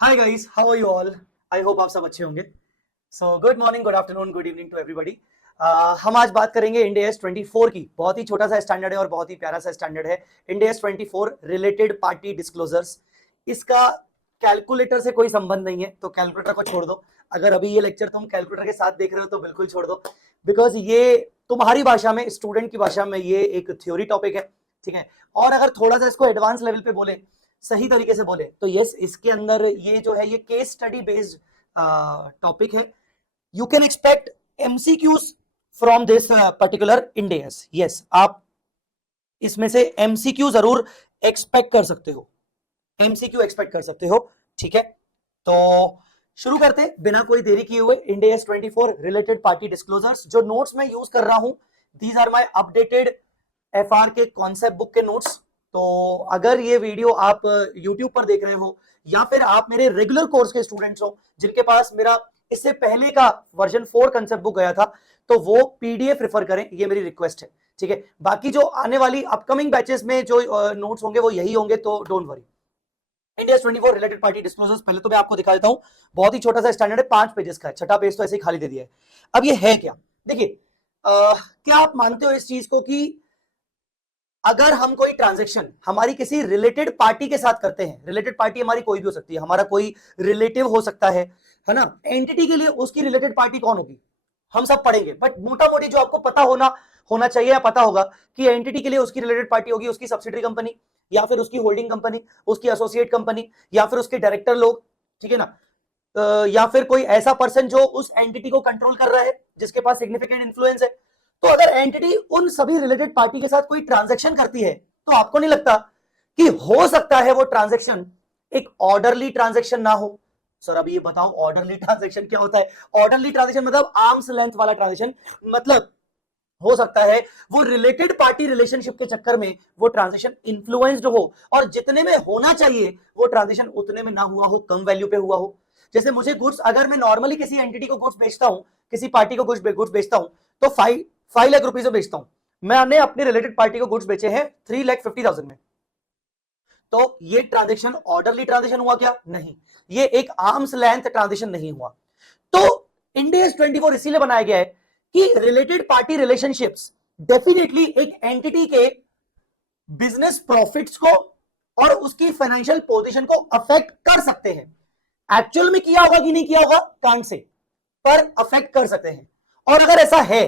Hi guys, how are you all. I hope आप सब अच्छे होंगे। So good morning, good afternoon, good evening to everybody. हम आज बात करेंगे इंड एस 24 की। बहुत ही छोटा सा स्टैंडर्ड है और बहुत ही प्यारा सा स्टैंडर्ड है। End S 24 related party disclosures. इसका कैलकुलेटर से कोई संबंध नहीं है, तो कैलकुलेटर को छोड़ दो। अगर अभी ये लेक्चर तुम कैलकुलेटर के साथ देख रहे हो तो बिल्कुल छोड़ दो, बिकॉज ये तुम्हारी भाषा में, स्टूडेंट की भाषा में, ये एक थ्योरी टॉपिक है। ठीक है। और अगर थोड़ा सा इसको एडवांस लेवल पे बोले, सही तरीके से बोले, तो यस, इसके अंदर ये जो है ये केस स्टडी बेस्ड टॉपिक है। You can expect MCQs from this particular index. Yes, आप इसमें से एमसीक्यू जरूर एक्सपेक्ट कर सकते हो, एमसीक्यू एक्सपेक्ट कर सकते हो। ठीक है, तो शुरू करते हैं बिना कोई देरी किए हुए। इंडेस 24 रिलेटेड पार्टी डिस्क्लोजर्स, जो नोट्स मैं यूज कर रहा हूं, these are my updated FR के कॉन्सेप्ट बुक के नोट्स। तो अगर ये वीडियो आप यूट्यूब पर देख रहे हो या फिर आप मेरे रेगुलर कोर्स के स्टूडेंट्स हो जिनके पास मेरा इससे पहले का वर्जन 4 कंसेप्ट बुक गया था, तो वो पीडीएफ रेफर करें, ये मेरी रिक्वेस्ट है। ठीक है, बाकी जो आने वाली अपकमिंग बैचेस में जो नोट्स होंगे वो यही होंगे, तो don't worry. India 24 related party disclosures, पहले तो मैं आपको दिखा देता हूं। बहुत ही छोटा सा स्टैंडर्ड है, 5 पेजेस का है, छठा पेज तो ऐसे ही खाली दे दिया है। अब ये है क्या, देखिए, क्या आप मानते हो इस चीज को कि अगर हम कोई ट्रांजैक्शन हमारी किसी रिलेटेड पार्टी के साथ करते हैं, रिलेटेड पार्टी हमारी कोई भी हो सकती है, हमारा कोई रिलेटिव हो सकता है ना, एंटिटी के लिए उसकी रिलेटेड पार्टी कौन होगी हम सब पढ़ेंगे, बट मोटा मोटी जो आपको पता होना होना चाहिए या पता होगा कि एंटिटी के लिए उसकी रिलेटेड पार्टी होगी उसकी सब्सिडरी कंपनी, या फिर उसकी होल्डिंग कंपनी, उसकी एसोसिएट कंपनी, या फिर उसके डायरेक्टर लोग। ठीक है ना, या फिर कोई ऐसा पर्सन जो उस एंटिटी को कंट्रोल कर रहा है, जिसके पास सिग्निफिकेंट इन्फ्लुएंस है। तो अगर एंटिटी उन सभी रिलेटेड पार्टी के साथ कोई ट्रांजैक्शन करती है, तो आपको नहीं लगता कि हो सकता है वो ट्रांजैक्शन एक ऑर्डरली ट्रांजैक्शन ना हो। सर अभी ये बताओ, ऑर्डरली ट्रांजैक्शन क्या होता है? ऑर्डरली ट्रांजैक्शन मतलब आर्म्स लेंथ वाला ट्रांजैक्शन। मतलब हो सकता है वो रिलेटेड पार्टी रिलेशनशिप के चक्कर में वो ट्रांजैक्शन इन्फ्लुएंस्ड हो, और जितने में होना चाहिए वो ट्रांजैक्शन उतने में ना हुआ हो, कम वैल्यू पे हुआ हो। जैसे मुझे गुड्स, अगर मैं नॉर्मली किसी एंटिटी को गुड्स बेचता हूं, किसी पार्टी को गुड्स बेचता हूं, तो 5 लाख रुपीज में बेचता हूं। मैंने अपनी रिलेटेड पार्टी को गुड्स बेचे हैं 3,50,000 में। तो ये ट्रांजेक्शन ऑर्डरली ट्रांजेक्शन हुआ क्या? नहीं, ये एक आर्म्स लेंथ ट्रांजेक्शन नहीं हुआ। तो इंडेस 24 इसीलिए बनाया गया है कि रिलेटेड पार्टी रिलेशनशिप्स डेफिनेटली एक एंटिटी के बिजनेस प्रॉफिट्स को और उसकी फाइनेंशियल पोजीशन को अफेक्ट कर सकते हैं। एक्चुअल में किया होगा कि नहीं किया होगा कांट से, पर अफेक्ट कर सकते हैं। और अगर ऐसा है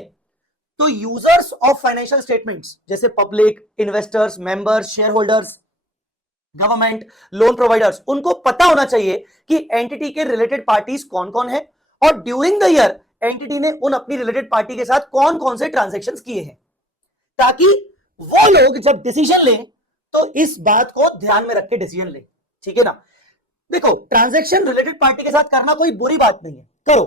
तो यूजर्स ऑफ फाइनेंशियल स्टेटमेंट्स, जैसे public, investors, members, share holders, government, loan providers, उनको पता होना चाहिए कि एंटिटी के रिलेटेड पार्टीज कौन कौन है, और ड्यूरिंग द ईयर एंटिटी ने उन अपनी रिलेटेड पार्टी के साथ कौन कौन से ट्रांजेक्शन किए हैं, ताकि वो लोग जब डिसीजन लें तो इस बात को ध्यान में रख के डिसीजन लें। ठीक है ना। देखो, ट्रांजेक्शन रिलेटेड पार्टी के साथ करना कोई बुरी बात नहीं है, करो,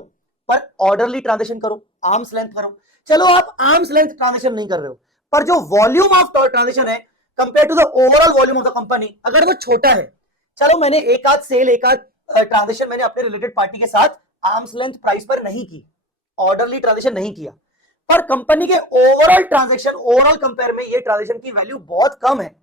पर ऑर्डरली ट्रांजेक्शन करो, आर्म्स लेंथ करो। चलो आप आर्म्स लेंथ ट्रांजेक्शन नहीं कर रहे हो, पर जो वॉल्यूम ऑफ ट्रांजेक्शन है compare to the overall volume of the company, अगर वो छोटा है, चलो मैंने एक आध सेल, एक आध ट्रांजेक्शन मैंने अपने रिलेटेड पार्टी के साथ आर्म्स लेंथ प्राइस पर नहीं की, ऑर्डरली ट्रांजेक्शन नहीं किया, पर कंपनी के ओवरऑल ट्रांजेक्शन, ओवरऑल कंपेयर में ये ट्रांजेक्शन की वैल्यू बहुत कम है,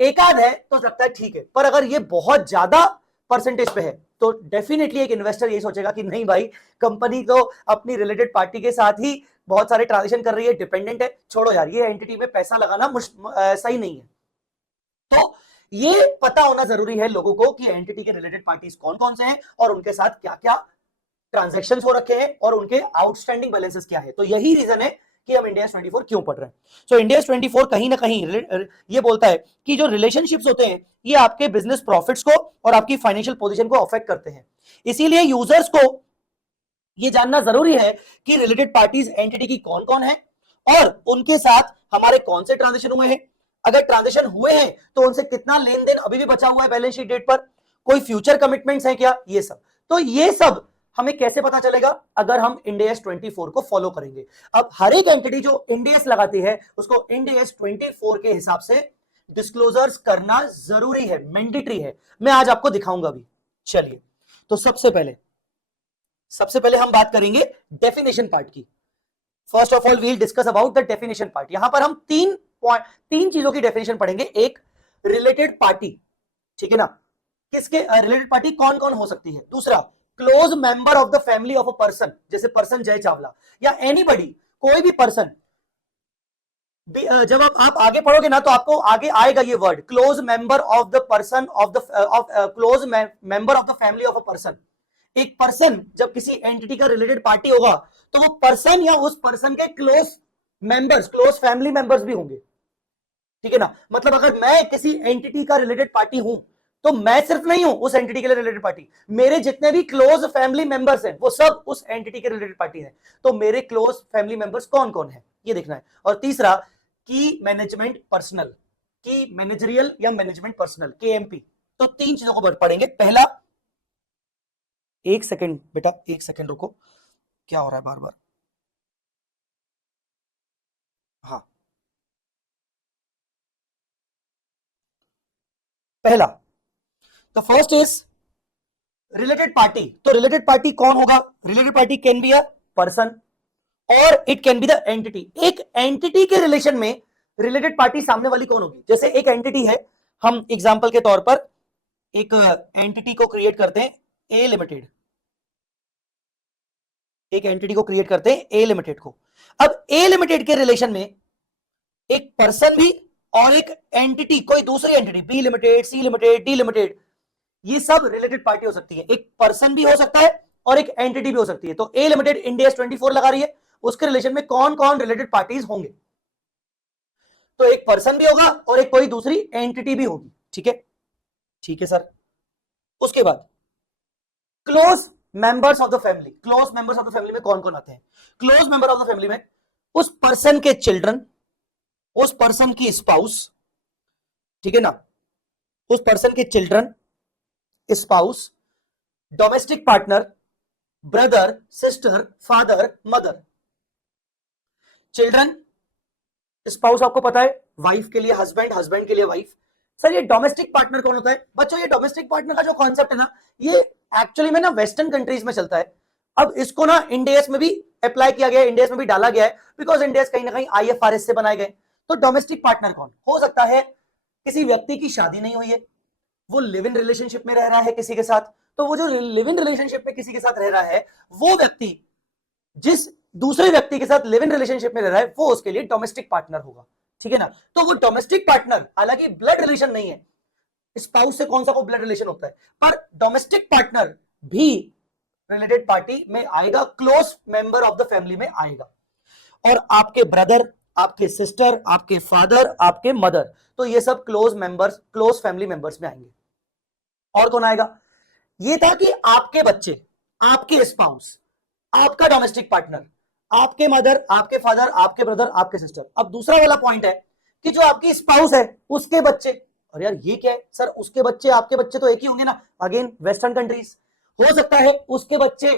एक आध है तो लगता है ठीक है, पर अगर ये बहुत ज्यादा परसेंटेज पे है तो डेफिनेटली एक इन्वेस्टर ये सोचेगा कि नहीं भाई, कंपनी तो अपनी रिलेटेड पार्टी के साथ ही बहुत सारे ट्रांजेक्शन कर रही है, डिपेंडेंट है, छोड़ो यार, ये एंटिटी में पैसा लगाना सही नहीं है। तो ये पता होना जरूरी है लोगों को कि एंटिटी के रिलेटेड पार्टीज कौन कौन से हैं और उनके साथ क्या क्या ट्रांजैक्शंस हो रखे हैं और उनके आउटस्टैंडिंग बैलेंसेस क्या है। तो यही रीजन है कि हम इंडिया 24 क्यों पढ़ रहे हैं। सो इंडिया 24 कहीं ना कहीं ये बोलता है कि जो रिलेशनशिप्स होते हैं ये आपके बिजनेस प्रॉफिट्स को और आपकी फाइनेंशियल पोजीशन को अफेक्ट करते हैं। इसीलिए यूजर्स को ये जानना जरूरी है कि रिलेटेड पार्टीज एंटिटी की कौन कौन है और उनके साथ हमारे कौन से ट्रांजेक्शन हुए हैं, अगर ट्रांजेक्शन हुए हैं तो उनसे कितना लेन देन अभी भी बचा हुआ है बैलेंस शीट डेट पर, कोई फ्यूचर कमिटमेंट्स हैं क्या, ये सब। तो ये सब हमें कैसे पता चलेगा? अगर हम इंडेस 24 को फॉलो करेंगे। अब हर एक एंटिटी जो इंडेस लगाती है उसको इंडेस 24 के हिसाब से डिस्क्लोजर्स करना जरूरी है, मैंडेटरी है। मैं आज आपको दिखाऊंगा अभी। चलिए, तो सबसे पहले हम बात करेंगे डेफिनेशन पार्ट की। First of all we'll discuss about the definition part. यहां पर हम तीन चीजों की डेफिनेशन पढ़ेंगे। एक, रिलेटेड पार्टी, ठीक है ना, किसके रिलेटेड पार्टी कौन कौन हो सकती है। दूसरा, close member of the family of a person, जैसे पर्सन जय चावला या एनीबडी, कोई भी पर्सन। जब आप आगे पढ़ोगे ना तो आपको आगे आएगा ये word, close member of the person of the close member of the family of a person. एक पर्सन जब किसी एंटिटी का रिलेटेड पार्टी होगा तो वो पर्सन या उस पर्सन के close members, close family members भी होंगे, ठीक है ना। मतलब अगर मैं किसी एंटिटी का रिलेटेड पार्टी हूं तो मैं सिर्फ नहीं हूं उस एंटिटी के लिए रिलेटेड पार्टी, मेरे जितने भी क्लोज फैमिली मेंबर्स हैं वो सब उस एंटिटी के रिलेटेड पार्टी हैं। तो मेरे क्लोज फैमिली मेंबर्स कौन कौन है ये देखना है। और तीसरा, की मैनेजमेंट पर्सनल, की मैनेजरियल या मैनेजमेंट पर्सनल, केएमपी। तो तीन चीजों को पढ़ेंगे। पहला, एक सेकंड बेटा, एक सेकंड रुको, क्या हो रहा है बार बार। हाँ, पहला, तो फर्स्ट इज रिलेटेड पार्टी। तो रिलेटेड पार्टी कौन होगा? Related party can be a person और it can be the entity. एक एंटिटी के रिलेशन में रिलेटेड पार्टी सामने वाली कौन होगी? जैसे एक एंटिटी है, हम एग्जांपल के तौर पर एक एंटिटी को क्रिएट करते हैं ए लिमिटेड, एक एंटिटी को क्रिएट करते हैं ए लिमिटेड को। अब ए लिमिटेड के रिलेशन में एक पर्सन भी और एक एंटिटी, कोई दूसरी entity, B limited, C limited, D limited, ये सब रिलेटेड पार्टी हो सकती है। एक पर्सन भी हो सकता है और एक एंटिटी भी हो सकती है। तो ए लिमिटेड इंडिया 24 लगा रही है, उसके रिलेशन में कौन कौन रिलेटेड पार्टीज होंगे? तो एक पर्सन भी होगा और एक कोई दूसरी एंटिटी भी होगी, ठीक है, ठीक है सर। उसके बाद close members of the family. Close members of the family में कौन कौन आते हैं? Close member of the family में उस पर्सन के चिल्ड्रन, उस पर्सन की स्पाउस, ठीक है ना, उस पर्सन के children, spouse, domestic partner, brother, sister, father, mother. Children, spouse आपको पता है, वाइफ के लिए हस्बैंड, हस्बैंड के लिए वाइफ। सर ये डोमेस्टिक पार्टनर कौन होता है? बच्चों ये डोमेस्टिक पार्टनर का जो कॉन्सेप्ट है ना, ये एक्चुअली में ना वेस्टर्न कंट्रीज में चलता है। अब इसको ना इंडियस में भी अप्लाई किया गया है, इंडियस में भी डाला गया है, बिकॉज इंडियस कहीं ना कहीं आईएफआरएस से बनाए गए। तो डोमेस्टिक पार्टनर कौन हो सकता है? किसी व्यक्ति की शादी नहीं हुई है, वो लिव इन रिलेशनशिप में रह रहा है किसी के साथ, तो वो जो लिव इन रिलेशनशिप में किसी के साथ रह रहा है, वो व्यक्ति जिस दूसरे व्यक्ति के साथ लिव इन रिलेशनशिप में रह रहा है वो उसके लिए डोमेस्टिक पार्टनर होगा, ठीक है ना। तो वो डोमेस्टिक पार्टनर, हालांकि ब्लड रिलेशन नहीं है, स्पाउस से कौन सा को ब्लड रिलेशन होता है, पर डोमेस्टिक पार्टनर भी रिलेटेड पार्टी में आएगा, close member of the family में आएगा। और आपके ब्रदर, आपके सिस्टर, आपके फादर, आपके मदर, तो ये सब close members, close family members में आएंगे। और कौन आएगा? ये था कि आपके बच्चे, आपके स्पाउस, आपका डोमेस्टिक पार्टनर, आपके मदर, आपके फादर, आपके ब्रदर, आपके सिस्टर। अब दूसरा वाला पॉइंट है कि जो आपकी स्पाउस है उसके बच्चे। और यार ये क्या है सर, उसके बच्चे आपके बच्चे तो एक ही होंगे ना, अगेन वेस्टर्न कंट्रीज। हो सकता है उसके बच्चे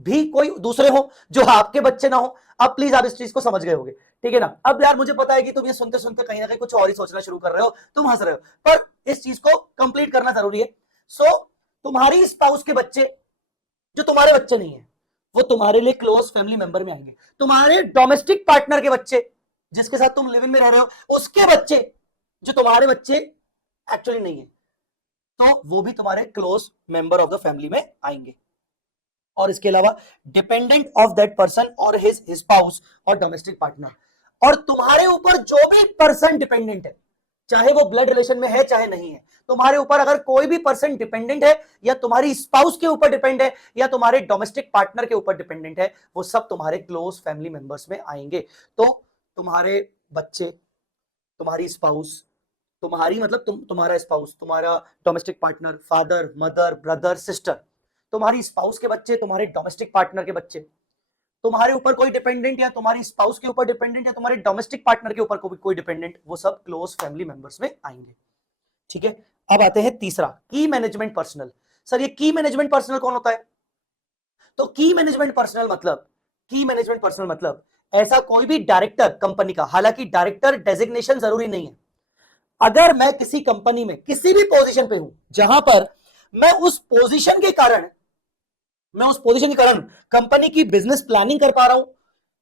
भी कोई दूसरे हो जो आपके बच्चे ना हो। अब प्लीज आप इस चीज को समझ गए होंगे, ठीक है ना। अब यार मुझे पता है कि तुम ये सुनते सुनते कहीं ना कहीं कुछ और ही सोचना शुरू कर रहे हो, तुम हंस रहे हो, पर इस चीज को कंप्लीट करना जरूरी है। सो तुम्हारी स्पाउस के बच्चे जो तुम्हारे बच्चे नहीं है वो तुम्हारे लिए क्लोज फैमिली मेंबर में आएंगे। तुम्हारे डोमेस्टिक पार्टनर के बच्चे जिसके साथ तुम लिविंग में रह रहे हो उसके बच्चे जो तुम्हारे बच्चे एक्चुअली नहीं है, तो वो भी तुम्हारे close member of the family में आएंगे। और इसके अलावा डिपेंडेंट ऑफ दैट पर्सन और हिज स्पाउस और डोमेस्टिक पार्टनर। और तुम्हारे ऊपर जो भी पर्सन डिपेंडेंट है, चाहे वो ब्लड रिलेशन में है चाहे नहीं है, तुम्हारे ऊपर अगर कोई भी पर्सन डिपेंडेंट है या तुम्हारी स्पाउस के ऊपर डिपेंड है या तुम्हारे डोमेस्टिक पार्टनर के ऊपर डिपेंडेंट है, वो सब तुम्हारे क्लोज फैमिली मेंबर्स में आएंगे। तो तुम्हारे बच्चे, तुम्हारी स्पाउस, तुम्हारी मतलब तुम्हारा स्पाउस, तुम्हारा domestic partner, father, mother, brother, sister, तुम्हारी स्पाउस के बच्चे, तुम्हारे डोमेस्टिक पार्टनर के बच्चे, तुम्हारे ऊपर कोई डिपेंडेंट या तुम्हारी स्पाउस के ऊपर डिपेंडेंट या तुम्हारे डोमेस्टिक पार्टनर के ऊपर कोई डिपेंडेंट, वो सब क्लोज फैमिली मेंबर्स में आएंगे, ठीक है। अब आते हैं तीसरा, की मैनेजमेंट पर्सनल। सर ये की मैनेजमेंट पर्सनल कौन होता है? तो की मैनेजमेंट पर्सनल मतलब, की मैनेजमेंट पर्सनल मतलब ऐसा कोई भी डायरेक्टर कंपनी का, हालांकि डायरेक्टर डेजिग्नेशन जरूरी नहीं है, अगर मैं किसी कंपनी में किसी भी पोजीशन पे हूं जहां पर मैं उस पोजीशन के कारण कंपनी की बिजनेस प्लानिंग कर पा रहा हूं,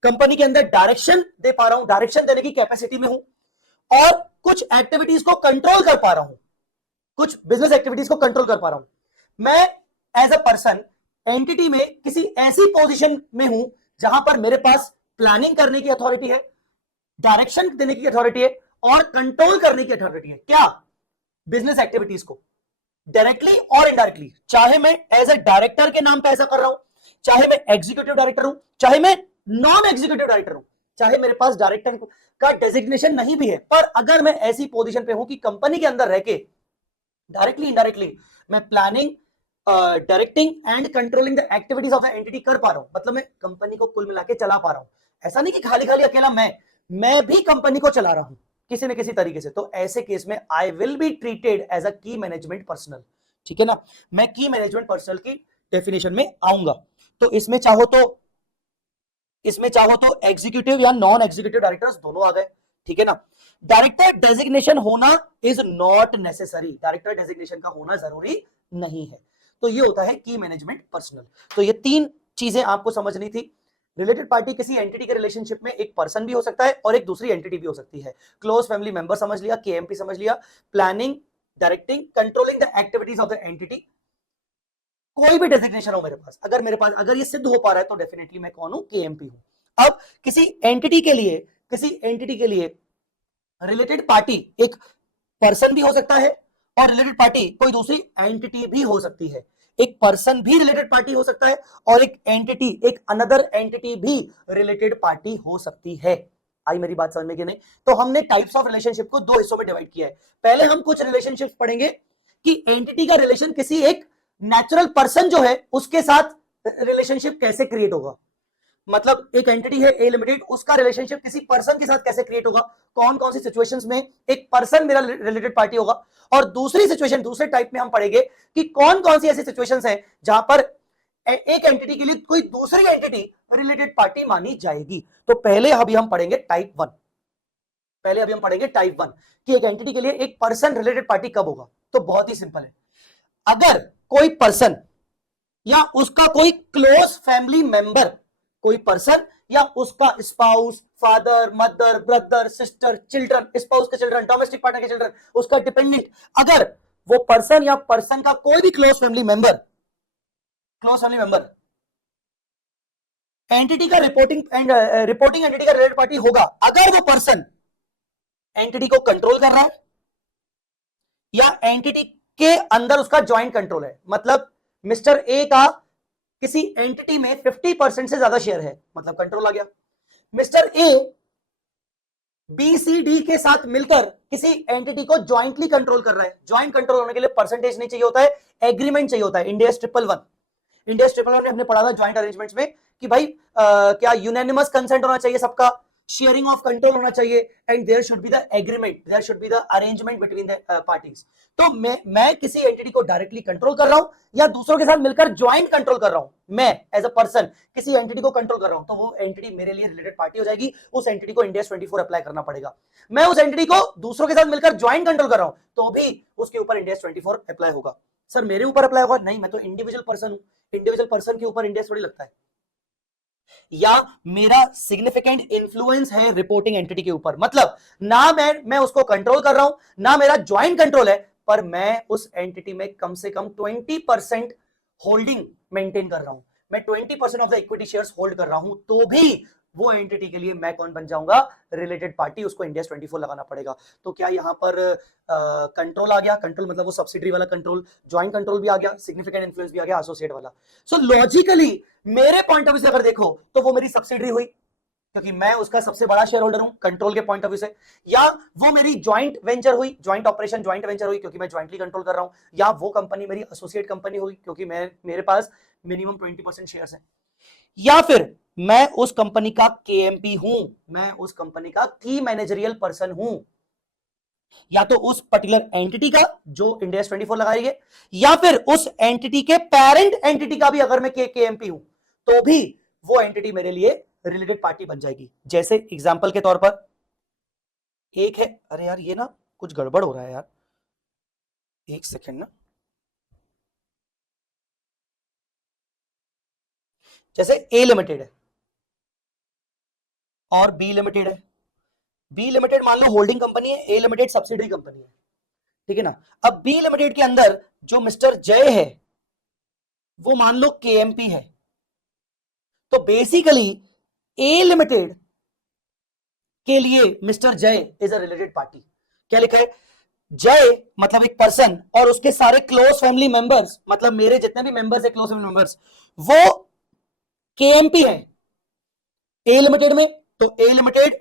कंपनी के अंदर डायरेक्शन दे पा रहा हूं, डायरेक्शन देने की कैपेसिटी में हूं और कुछ एक्टिविटीज को कंट्रोल कर पा रहा हूं, कुछ बिजनेस एक्टिविटीज को कंट्रोल कर पा रहा हूं। मैं एज अ पर्सन एंटिटी में किसी ऐसी पोजीशन में हूं जहां पर मेरे पास प्लानिंग करने की अथॉरिटी है, डायरेक्शन देने की अथॉरिटी है और कंट्रोल करने की अथॉरिटी है। क्या? बिजनेस एक्टिविटीज को डायरेक्टली और इनडायरेक्टली, चाहे मैं एज ए डायरेक्टर के नाम पे ऐसा कर रहा हूं, चाहे मैं एग्जीक्यूटिव डायरेक्टर हूं, चाहे मैं नॉन एग्जीक्यूटिव डायरेक्टर हूं, चाहे मेरे पास डायरेक्टर का डेजिग्नेशन नहीं भी है, पर अगर मैं ऐसी पोजीशन पे हूं कि कंपनी के अंदर रह के डायरेक्टली इनडायरेक्टली मैं planning, directing and controlling the activities of the entity कर पा रहा हूं, मतलब मैं कंपनी को कुल मिला के चला पा रहा हूं। ऐसा नहीं कि खाली खाली अकेला मैं भी कंपनी को चला रहा हूं किसी न किसी तरीके से, तो ऐसे केस में I will be treated as a key management personal. ठीक है ना, मैं की मैनेजमेंट पर्सनल की डेफिनेशन में आऊंगा। तो इसमें चाहो तो एग्जीक्यूटिव या नॉन एग्जीक्यूटिव डायरेक्टर्स दोनों आ गए। ठीक है ना, डायरेक्टर डेजिग्नेशन होना is not necessary, director designation का होना जरूरी नहीं है। तो ये होता है की मैनेजमेंट पर्सनल। तो ये तीन चीजें आपको समझनी थी। रिलेटेड पार्टी किसी एंटिटी के रिलेशनशिप में एक पर्सन भी हो सकता है और एक दूसरी एंटिटी भी हो सकती है। क्लोज फैमिली मेंबर समझ लिया, केएमपी समझ लिया, planning, directing, controlling the activities of the entity. कोई भी डेजिग्नेशन हो मेरे पास, अगर ये सिद्ध हो पा रहा है तो डेफिनेटली मैं कौन हूं? केएमपी हूं। अब किसी एंटिटी के लिए रिलेटेड पार्टी एक पर्सन भी हो सकता है और रिलेटेड पार्टी कोई दूसरी एंटिटी भी हो सकती है। एक पर्सन भी रिलेटेड पार्टी हो सकता है और एक अनदर एंटिटी भी रिलेटेड पार्टी हो सकती है। आई मेरी बात समझ में कि नहीं? तो हमने टाइप्स ऑफ रिलेशनशिप को दो हिस्सों में डिवाइड किया है। पहले हम कुछ रिलेशनशिप पढ़ेंगे कि एंटिटी का रिलेशन किसी एक नेचुरल पर्सन जो है उसके साथ रिलेशनशिप कैसे क्रिएट होगा। मतलब एक एंटिटी है ए लिमिटेड, उसका रिलेशनशिप किसी पर्सन के साथ कैसे क्रिएट होगा, कौन कौन सी सिचुएशंस में एक पर्सन मेरा रिलेटेड पार्टी होगा। और दूसरी सिचुएशन, दूसरे टाइप में हम पढ़ेंगे कि कौन कौन सी ऐसी सिचुएशंस हैं जहां पर एक एंटिटी के लिए कोई दूसरी एंटिटी रिलेटेड पार्टी मानी जाएगी। तो पहले अभी हम पढ़ेंगे टाइप वन कि एक एंटिटी के लिए एक पर्सन रिलेटेड पार्टी कब होगा। तो बहुत ही सिंपल है, अगर कोई पर्सन या उसका कोई क्लोज फैमिली मेंबर, कोई पर्सन या उसका spouse, father, mother, brother, sister, children, spouse के चिल्ड्रन, डोमेस्टिक पार्टनर के चिल्ड्रन, उसका डिपेंडेंट, अगर वो पर्सन या पर्सन का कोई भी क्लोज फैमिली मेंबर एंटिटी का रिपोर्टिंग एंटिटी का रिलेटेड पार्टी होगा, अगर वो पर्सन एंटिटी को कंट्रोल कर रहा है या एंटिटी के अंदर उसका ज्वाइंट कंट्रोल है। मतलब मिस्टर ए का किसी एंटिटी में 50% से ज्यादा शेयर है, मतलब कंट्रोल आ गया। Mister A B C D के साथ मिलकर किसी एंटिटी को ज्वाइंटली कंट्रोल कर रहा है। ज्वाइंट कंट्रोल होने के लिए परसेंटेज नहीं चाहिए होता है, एग्रीमेंट चाहिए होता है। इंडिया ट्रिपल वन में हमने पढ़ा था ज्वाइंट अरेंजमेंट्स में कि भाई क्या यूनानिमस कंसेंट होना चाहिए सबका, शेयरिंग ऑफ कंट्रोल होना चाहिए and there should be the agreement, there should be the arrangement between the parties. तो मैं किसी एंटिटी को डायरेक्टली कंट्रोल कर रहा हूं या दूसरों के साथ मिलकर ज्वाइंट कंट्रोल कर रहा हूं, मैं एज अ पर्सन किसी एंटिटी को कंट्रोल कर रहा हूं, तो वो एंटिटी मेरे लिए रिलेटेड पार्टी हो जाएगी। उस एंटिटी को इंडिया 24 अप्लाई करना पड़ेगा। मैं उस एंटिटी को दूसरों के साथ मिलकर ज्वाइंट कंट्रोल कर रहा हूं तो भी उसके ऊपर इंडिया 24 अप्लाई होगा। सर मेरे ऊपर अप्लाई होगा? नहीं, मैं तो इंडिविजुअल पर्सन हूं, इंडिविजुअल पर्सन के ऊपर इंडिया थोड़ी लगता है। या मेरा सिग्निफिकेंट इंफ्लुएंस है रिपोर्टिंग एंटिटी के ऊपर, मतलब ना मैं उसको कंट्रोल कर रहा हूं ना मेरा ज्वाइंट कंट्रोल है, पर मैं उस एंटिटी में कम से कम 20% होल्डिंग मेंटेन कर रहा हूं, मैं 20% of the equity shares hold कर रहा हूं, तो भी वो एंटिटी के लिए मैं कौन बन जाऊंगा? Related party. उसको इंडिया 24 लगाना पड़ेगा। तो क्या यहां पर कंट्रोल आ गया? कंट्रोल मतलब वो सब्सिडरी वाला कंट्रोल, ज्वाइंट कंट्रोल भी आ गया, सिग्निफिकेंट इन्फ्लुएंस भी आ गया, एसोसिएट वाला। सो लॉजिकली मेरे पॉइंट ऑफ व्यू से अगर देखो तो वो मेरी सब्सिडरी हुई क्योंकि मैं उसका सबसे बड़ा शेयर होल्डर हूं कंट्रोल के पॉइंट ऑफ व्यू से, या वो मेरी ज्वाइंट वेंचर हुई, ज्वाइंट ऑपरेशन ज्वाइंट वेंचर हुई क्योंकि मैं ज्वाइंटली कंट्रोल कर रहा हूं, या वो कंपनी मेरी एसोसिएट कंपनी हुई क्योंकि मेरे पास मिनिमम 20% शेयर्स हैं, या फिर मैं उस कंपनी का केएमपी हूं, मैं उस कंपनी का की मैनेजरियल पर्सन हूं, या तो उस पर्टिकुलर एंटिटी का जो इंडिया 24 लगाई है, या फिर उस एंटिटी के पेरेंट एंटिटी का भी अगर मैं केएमपी हूं तो भी वो एंटिटी मेरे लिए रिलेटेड पार्टी बन जाएगी। जैसे एग्जांपल के तौर पर एक है, अरे यार ये ना कुछ गड़बड़ हो रहा है यार, एक सेकंड ना, जैसे ए लिमिटेड है और बी लिमिटेड है। बी लिमिटेड मान लो होल्डिंग कंपनी है, ए लिमिटेड सब्सिडरी कंपनी है। ठीक है ना। अब बी लिमिटेड के अंदर जो मिस्टर जय है वो मान लो केएमपी है, तो बेसिकली ए लिमिटेड के लिए मिस्टर जय इज अ रिलेटेड पार्टी। क्या लिखा है? जय मतलब एक पर्सन और उसके सारे क्लोज फैमिली मेंबर्स, मतलब मेरे जितने भी मेंबर्स है क्लोज फैमिली मेंबर्स, वो केएमपी है ए लिमिटेड में। तो ए लिमिटेड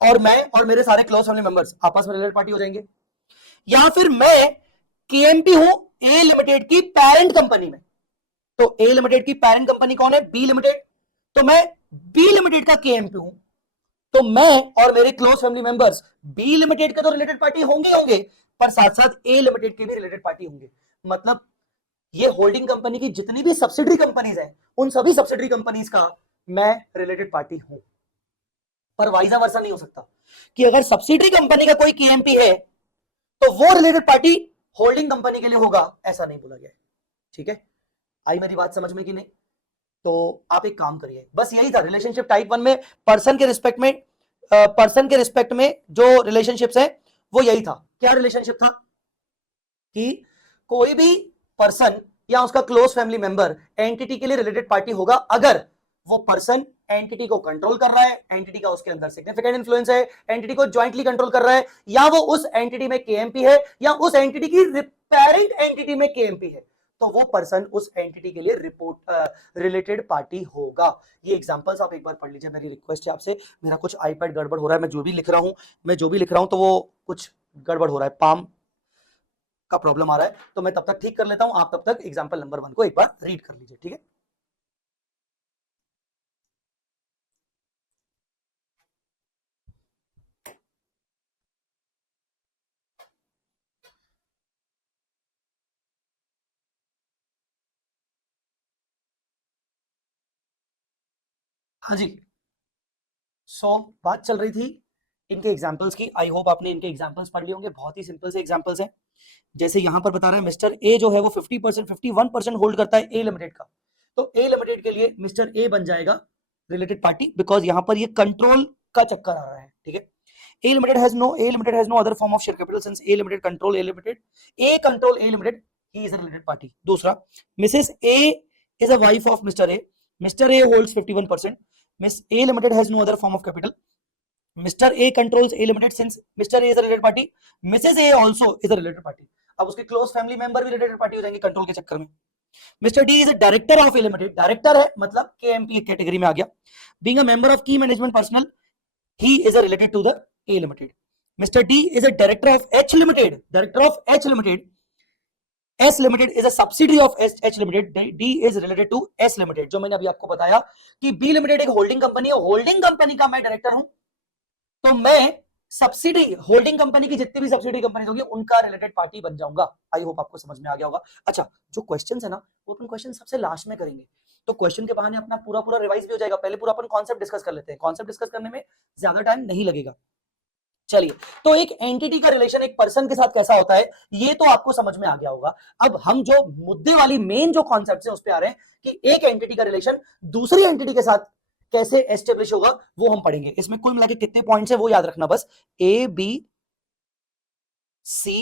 और मैं और मेरे सारे क्लोज फैमिली मेंबर्स आपस में रिलेटेड पार्टी हो जाएंगे। या फिर मैं केएमपी हूं ए लिमिटेड की पेरेंट कंपनी में, तो ए लिमिटेड की पेरेंट कंपनी कौन है? B limited. तो मैं बी लिमिटेड का केएमपी हूं, तो मैं और मेरे close family members B limited के तो रिलेटेड पार्टी होंगे होंगे, पर साथ साथ ए लिमिटेड के भी रिलेटेड पार्टी होंगे। मतलब ये होल्डिंग कंपनी की जितनी भी सब्सिडरी कंपनीज हैं, उन सभी सब्सिडरी कंपनीज का मैं रिलेटेड पार्टी हूं। पर वाइजा वर्सा नहीं हो सकता कि अगर सब्सिडरी कंपनी का कोई केएमपी है तो वो रिलेटेड पार्टी होल्डिंग कंपनी के लिए होगा, ऐसा नहीं बोला गया है। ठीक है, आई मेरी बात समझ में कि नहीं? तो आप एक काम करिए, बस यही था रिलेशनशिप टाइप 1 में पर्सन के रिस्पेक्ट में जो रिलेशनशिप्स है वो यही था। क्या रिलेशनशिप था? कि कोई भी पर्सन या उसका क्लोज फैमिली मेंबर एंटिटी के लिए रिलेटेड पार्टी होगा अगर वो पर्सन एंटिटी को कंट्रोल कर रहा है, एंटिटी का उसके अंदर सिग्निफिकेंट इन्फ्लुएंस है, एंटिटी को ज्वाइंटली कंट्रोल कर रहा है, या वो उस एंटिटी में केएमपी है, या उस एंटिटी की पेरेंट एंटिटी में केएमपी है, तो वो पर्सन उस एंटिटी के लिए रिलेटेड पार्टी होगा। ये एग्जांपल्स आप एक बार पढ़ लीजिए, मेरी रिक्वेस्ट है आपसे। मेरा कुछ आईपैड गड़बड़ हो रहा है, मैं जो भी लिख रहा हूं तो वो कुछ गड़बड़ हो रहा है, पाम का प्रॉब्लम आ रहा है, तो मैं तब तक ठीक कर लेता हूं। आप तब तक एग्जांपल नंबर 1 को एक बार रीड कर लीजिए, ठीक है। हाँ जी, बात चल रही थी इनके एग्जाम्पल्स की। आई होप आपने इनके एग्जाम्पल्स पढ़ लिए होंगे, बहुत ही सिंपल से एग्जाम्पल्स हैं। जैसे यहां पर बता रहे हैं मिस्टर ए जो है वो 51% होल्ड करता है ए लिमिटेड का, तो ए लिमिटेड के लिए मिस्टर ए बन जाएगा रिलेटेड पार्टी, बिकॉज यहां पर ये कंट्रोल का चक्कर आ रहा है। ठीक है, A limited has no other form of share capital since A limited control A limited, A control A limited, he is a related party. दूसरा, Mrs. A is a wife of Mr. A. Mr. A holds 51%. Miss A limited has no other form of capital. Mr. A controls A limited since Mr. A is a related party. Mrs. A also is a related party. अब उसके close family member भी related party हो जाएंगे control के चक्कर में। Mister D is a director of A limited, director है मतलब केएमपी कैटेगरी में आ गया। बीइंग अ मेंबर ऑफ की management personal, he is a related to the A limited. Mr. D is a director of H limited, director of H limited. S limited is a subsidiary of H limited. D is related to S limited. जो मैंने अभी आपको बताया कि B limited एक holding company है, holding company का मैं डायरेक्टर हूं, तो मैं सब्सिडी होल्डिंग कंपनी की जितनी भी सब्सिडी कंपनीज होगी उनका रिलेटेड पार्टी बन जाऊंगा। आई होप आपको समझ में आ गया होगा। अच्छा, जो क्वेश्चंस है ना वो अपन क्वेश्चन सबसे लास्ट में करेंगे, तो क्वेश्चन के बहाने अपना पूरा पूरा रिवाइज भी हो जाएगा। पहले पूरा अपन कॉन्सेप्ट डिस्कस कर लेते हैं, कॉन्सेप्ट डिस्कस करने में ज्यादा टाइम नहीं लगेगा। चलिए, तो एक एंटिटी का रिलेशन एक पर्सन के साथ कैसा होता है ये तो आपको समझ में आ गया होगा। अब हम जो मुद्दे वाली मेन जो कॉन्सेप्ट है उस पर आ रहे हैं कि एक एंटिटी का रिलेशन दूसरी एंटिटी के साथ कैसे एस्टेब्लिश होगा, वो हम पढ़ेंगे। इसमें कुल मिलाकर कितने पॉइंट्स है वो याद रखना, बस ए बी सी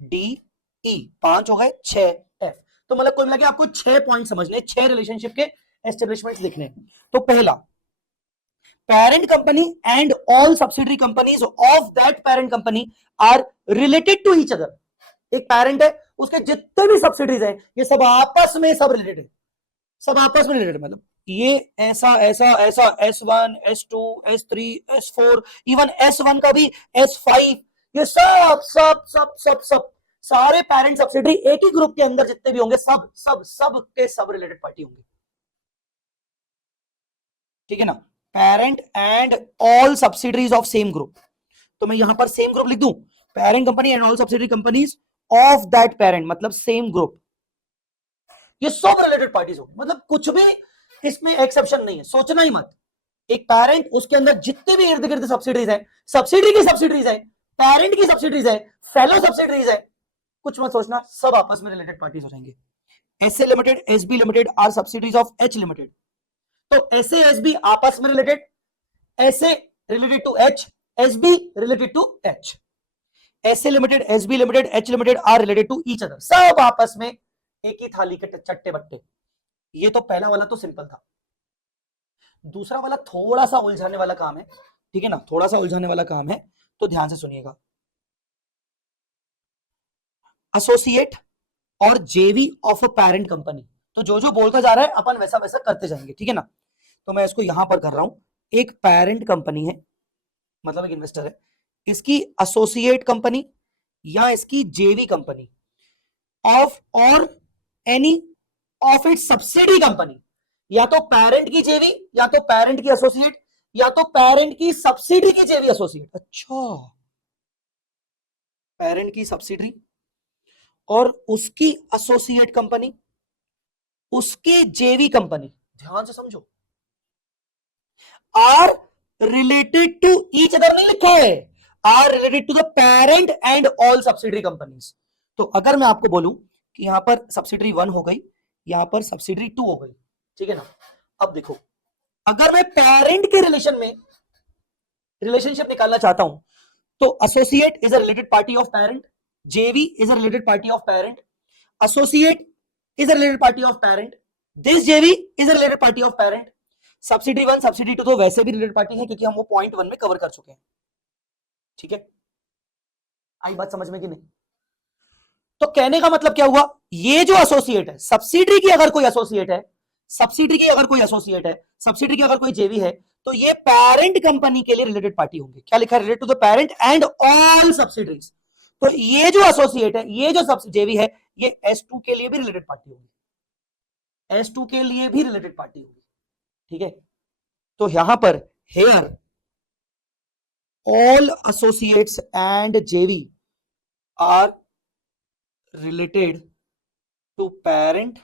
डी ई 5 हो गए, 6 एफ, तो मतलब कुल मिलाकर आपको 6 पॉइंट समझने, 6 रिलेशनशिप के एस्टेब्लिशमेंट्स लिखने। तो पहला, parent company and all subsidiary companies of that parent company are related to each other. एक पेरेंट है, उसके जितने भी सब्सिडीज हैं ये सब आपस में सब रिलेटेड है, सब आपस में रिलेटेड, मतलब ये ऐसा ऐसा ऐसा S1 S2 S3 S4 even S1 का भी S5, ये सब सब सब सब सब सारे पेरेंट सब्सिडरी एक ही ग्रुप के अंदर जितने भी होंगे सब सब सब के सब रिलेटेड पार्टी होंगे। ठीक है ना, parent and all subsidiaries of same group, तो मैं यहां पर सेम ग्रुप लिख दूं, parent company and all subsidiary companies of that parent, मतलब सेम ग्रुप, ये सब रिलेटेड पार्टीज होंगे, मतलब कुछ भी इसमें एक्सेप्शन नहीं है, सोचना ही मत। एक पेरेंट, उसके अंदर जितने भी इर्द गिर्द सब्सिडरीज हैं, सब्सिडरी की सब्सिडरीज है, पेरेंट की सब्सिडरीज है, फेलो सब्सिडरीज है, कुछ मत सोचना, सब आपस में रिलेटेड पार्टीज हो जाएंगे। SA limited SB limited are subsidiaries of H limited, तो एसए एसबी आपस में related, SA related to H, SB related to H. S A limited, S B limited, H limited are related to each other, सब आपस में एक ही थाली के चट्टे बट्टे। ये तो पहला वाला तो सिंपल था। दूसरा वाला थोड़ा सा उलझाने वाला काम है, ठीक है ना, थोड़ा सा उलझाने वाला काम है, तो ध्यान से सुनिएगा। एसोसिएट और जेवी ऑफ अ पेरेंट कंपनी, तो जो जो बोलता जा रहा है अपन वैसा वैसा करते जाएंगे, ठीक है ना। तो मैं इसको यहां पर कर रहा हूं, एक पेरेंट कंपनी है, मतलब एक इन्वेस्टर है, इसकी एसोसिएट कंपनी या इसकी जेवी कंपनी ऑफ और any of it subsidy company, या तो पेरेंट की जेवी, या तो पेरेंट की एसोसिएट, या तो पेरेंट की सब्सिडी की जेवी एसोसिएट। अच्छा, पेरेंट की सब्सिडी और उसकी एसोसिएट कंपनी, उसके जेवी कंपनी, ध्यान से समझो, are related to each other नहीं लिखा है, are related to the parent and all subsidiary companies. तो अगर मैं आपको बोलूं कि यहां पर सब्सिडरी 1 हो गई, यहां पर सब्सिडरी 2 हो गई, ठीक है ना। अब देखो, अगर मैं पेरेंट के रिलेशन में रिलेशनशिप निकालना चाहता हूं, तो associate is a related party of parent, JV is a related party of parent, associate is a related party of parent, this JV is a related party of parent, subsidy 1 subsidy 2 तो वैसे भी related party है क्योंकि हम वो point 1 में cover कर चुके हैं, ठीक है। आई बात समझ में कि नहीं? तो कहने का मतलब क्या हुआ, ये जो एसोसिएट है, सब्सिडी की अगर कोई एसोसिएट है, सब्सिडी की अगर कोई एसोसिएट है, सब्सिडी की अगर कोई जेवी है, तो ये पेरेंट कंपनी के लिए रिलेटेड पार्टी होंगे। क्या लिखा है, related to the parent and all subsidies. तो ये जो एसोसिएट है, ये जो जेवी है, ये S2 के लिए भी रिलेटेड पार्टी होगी, S2 के लिए भी रिलेटेड पार्टी होगी, ठीक है। तो यहां पर here all associates and JV are related to parent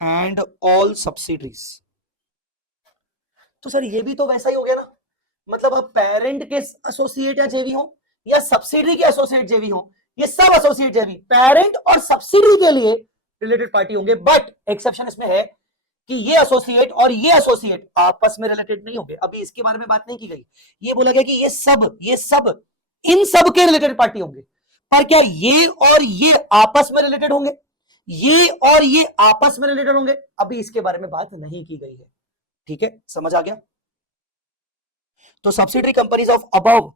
and all subsidiaries. तो सर ये भी तो वैसा ही हो गया ना, मतलब अब पेरेंट के एसोसिएट या जेवी हो या सब्सिडरी के एसोसिएट जेवी हो, ये सब एसोसिएट जेवी पेरेंट और सब्सिडरी के लिए रिलेटेड पार्टी होंगे। बट एक्सेप्शन इसमें है कि ये एसोसिएट और ये एसोसिएट आपस में रिलेटेड नहीं होंगे। अभी इसके बारे में बात नहीं की गई, ये बोला गया कि ये सब इन सब के रिलेटेड पार्टी होंगे, पर क्या ये और ये आपस में रिलेटेड होंगे, ये और ये आपस में रिलेटेड होंगे, अभी इसके बारे में बात नहीं की गई है, ठीक है। समझ आ गया? तो subsidiary companies of above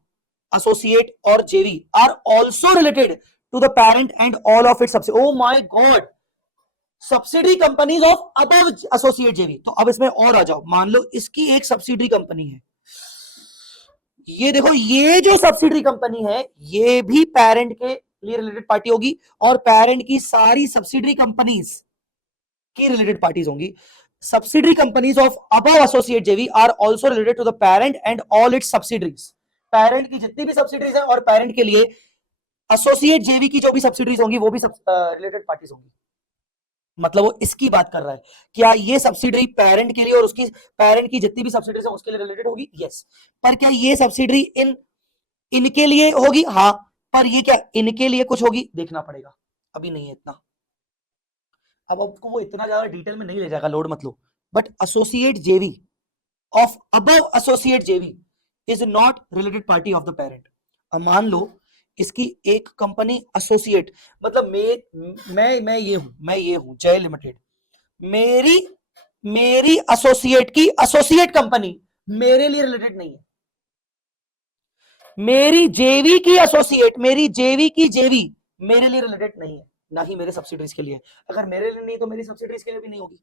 associate or JV are also related to the parent and all of its subsidiaries. Oh my God, subsidy companies of above associate JV. तो अब इसमें और आ जाओ, मान लो इसकी एक सब्सिडरी कंपनी है, ये देखो, ये जो सब्सिडरी कंपनी है ये भी पेरेंट के लिए रिलेटेड पार्टी होगी और पेरेंट की सारी सब्सिडरी कंपनीज की रिलेटेड पार्टीज होंगी। Subsidiary companies of above associate JV are also related to the parent and all its subsidiaries. Parent की जितनी भी सब्सिडरीज हैं और पेरेंट के लिए एसोसिएट जेवी की जो भी सब्सिडरीज होंगी वो भी रिलेटेड पार्टीज होंगी। मतलब वो इसकी बात कर रहा है, क्या ये सब्सिडरी पेरेंट के लिए और उसकी पेरेंट की जितनी भी सब्सिडरीज है उसके लिए रिलेटेड होगी? यस। पर क्या ये सब्सिडरी इनके लिए होगी? हाँ। पर ये क्या इनके लिए कुछ होगी? देखना पड़ेगा, अभी नहीं है इतना, अब आपको वो इतना ज्यादा डिटेल में नहीं ले जाएगा, लोड मत लो। But associate JV of above associate JV is not related party of the parent. अब मान लो इसकी एक कंपनी एसोसिएट, मतलब मैं ये हूं जय लिमिटेड, मेरी एसोसिएट की एसोसिएट कंपनी मेरे लिए रिलेटेड नहीं है, मेरी जेवी की एसोसिएट, मेरी जेवी की जेवी मेरे लिए रिलेटेड नहीं है, ना ही मेरे सब्सिडरीज के लिए। अगर मेरे लिए नहीं तो मेरी सब्सिडरीज के लिए भी नहीं होगी।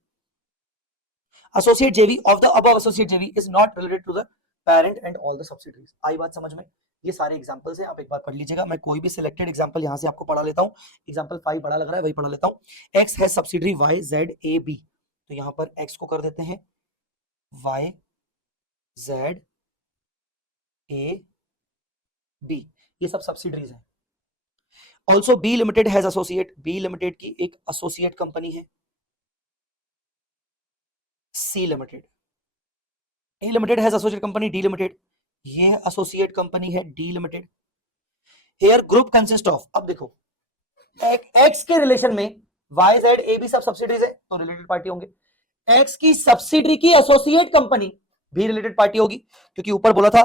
Associate JV of the above associate JV is not related to the parent and all the subsidiaries. आई बात समझ में? ये सारे एग्जांपल्स हैं, आप एक बार पढ़ लीजिएगा। मैं कोई भी सिलेक्टेड एग्जांपल यहां से आपको पढ़ा लेता हूं। एग्जांपल 5 बड़ा लग रहा है, वही पढ़ा लेता हूं। एक्स है subsidiary Y Z A B, तो यहां पर एक्स को कर देते हैं वाई जेड ए बी, ये सब सब्सिडरीज हैं। Also B limited has associate, B limited की एक एसोसिएट कंपनी है C limited. A limited has associate company D limited, ये एसोसिएट कंपनी है D limited. Here group consist of, अब देखो एक्स के रिलेशन में वाई जेड ए बी सब सब्सिडरीज है तो रिलेटेड पार्टी होंगे। एक्स की सब्सिडरी की एसोसिएट कंपनी भी रिलेटेड पार्टी होगी, क्योंकि ऊपर बोला था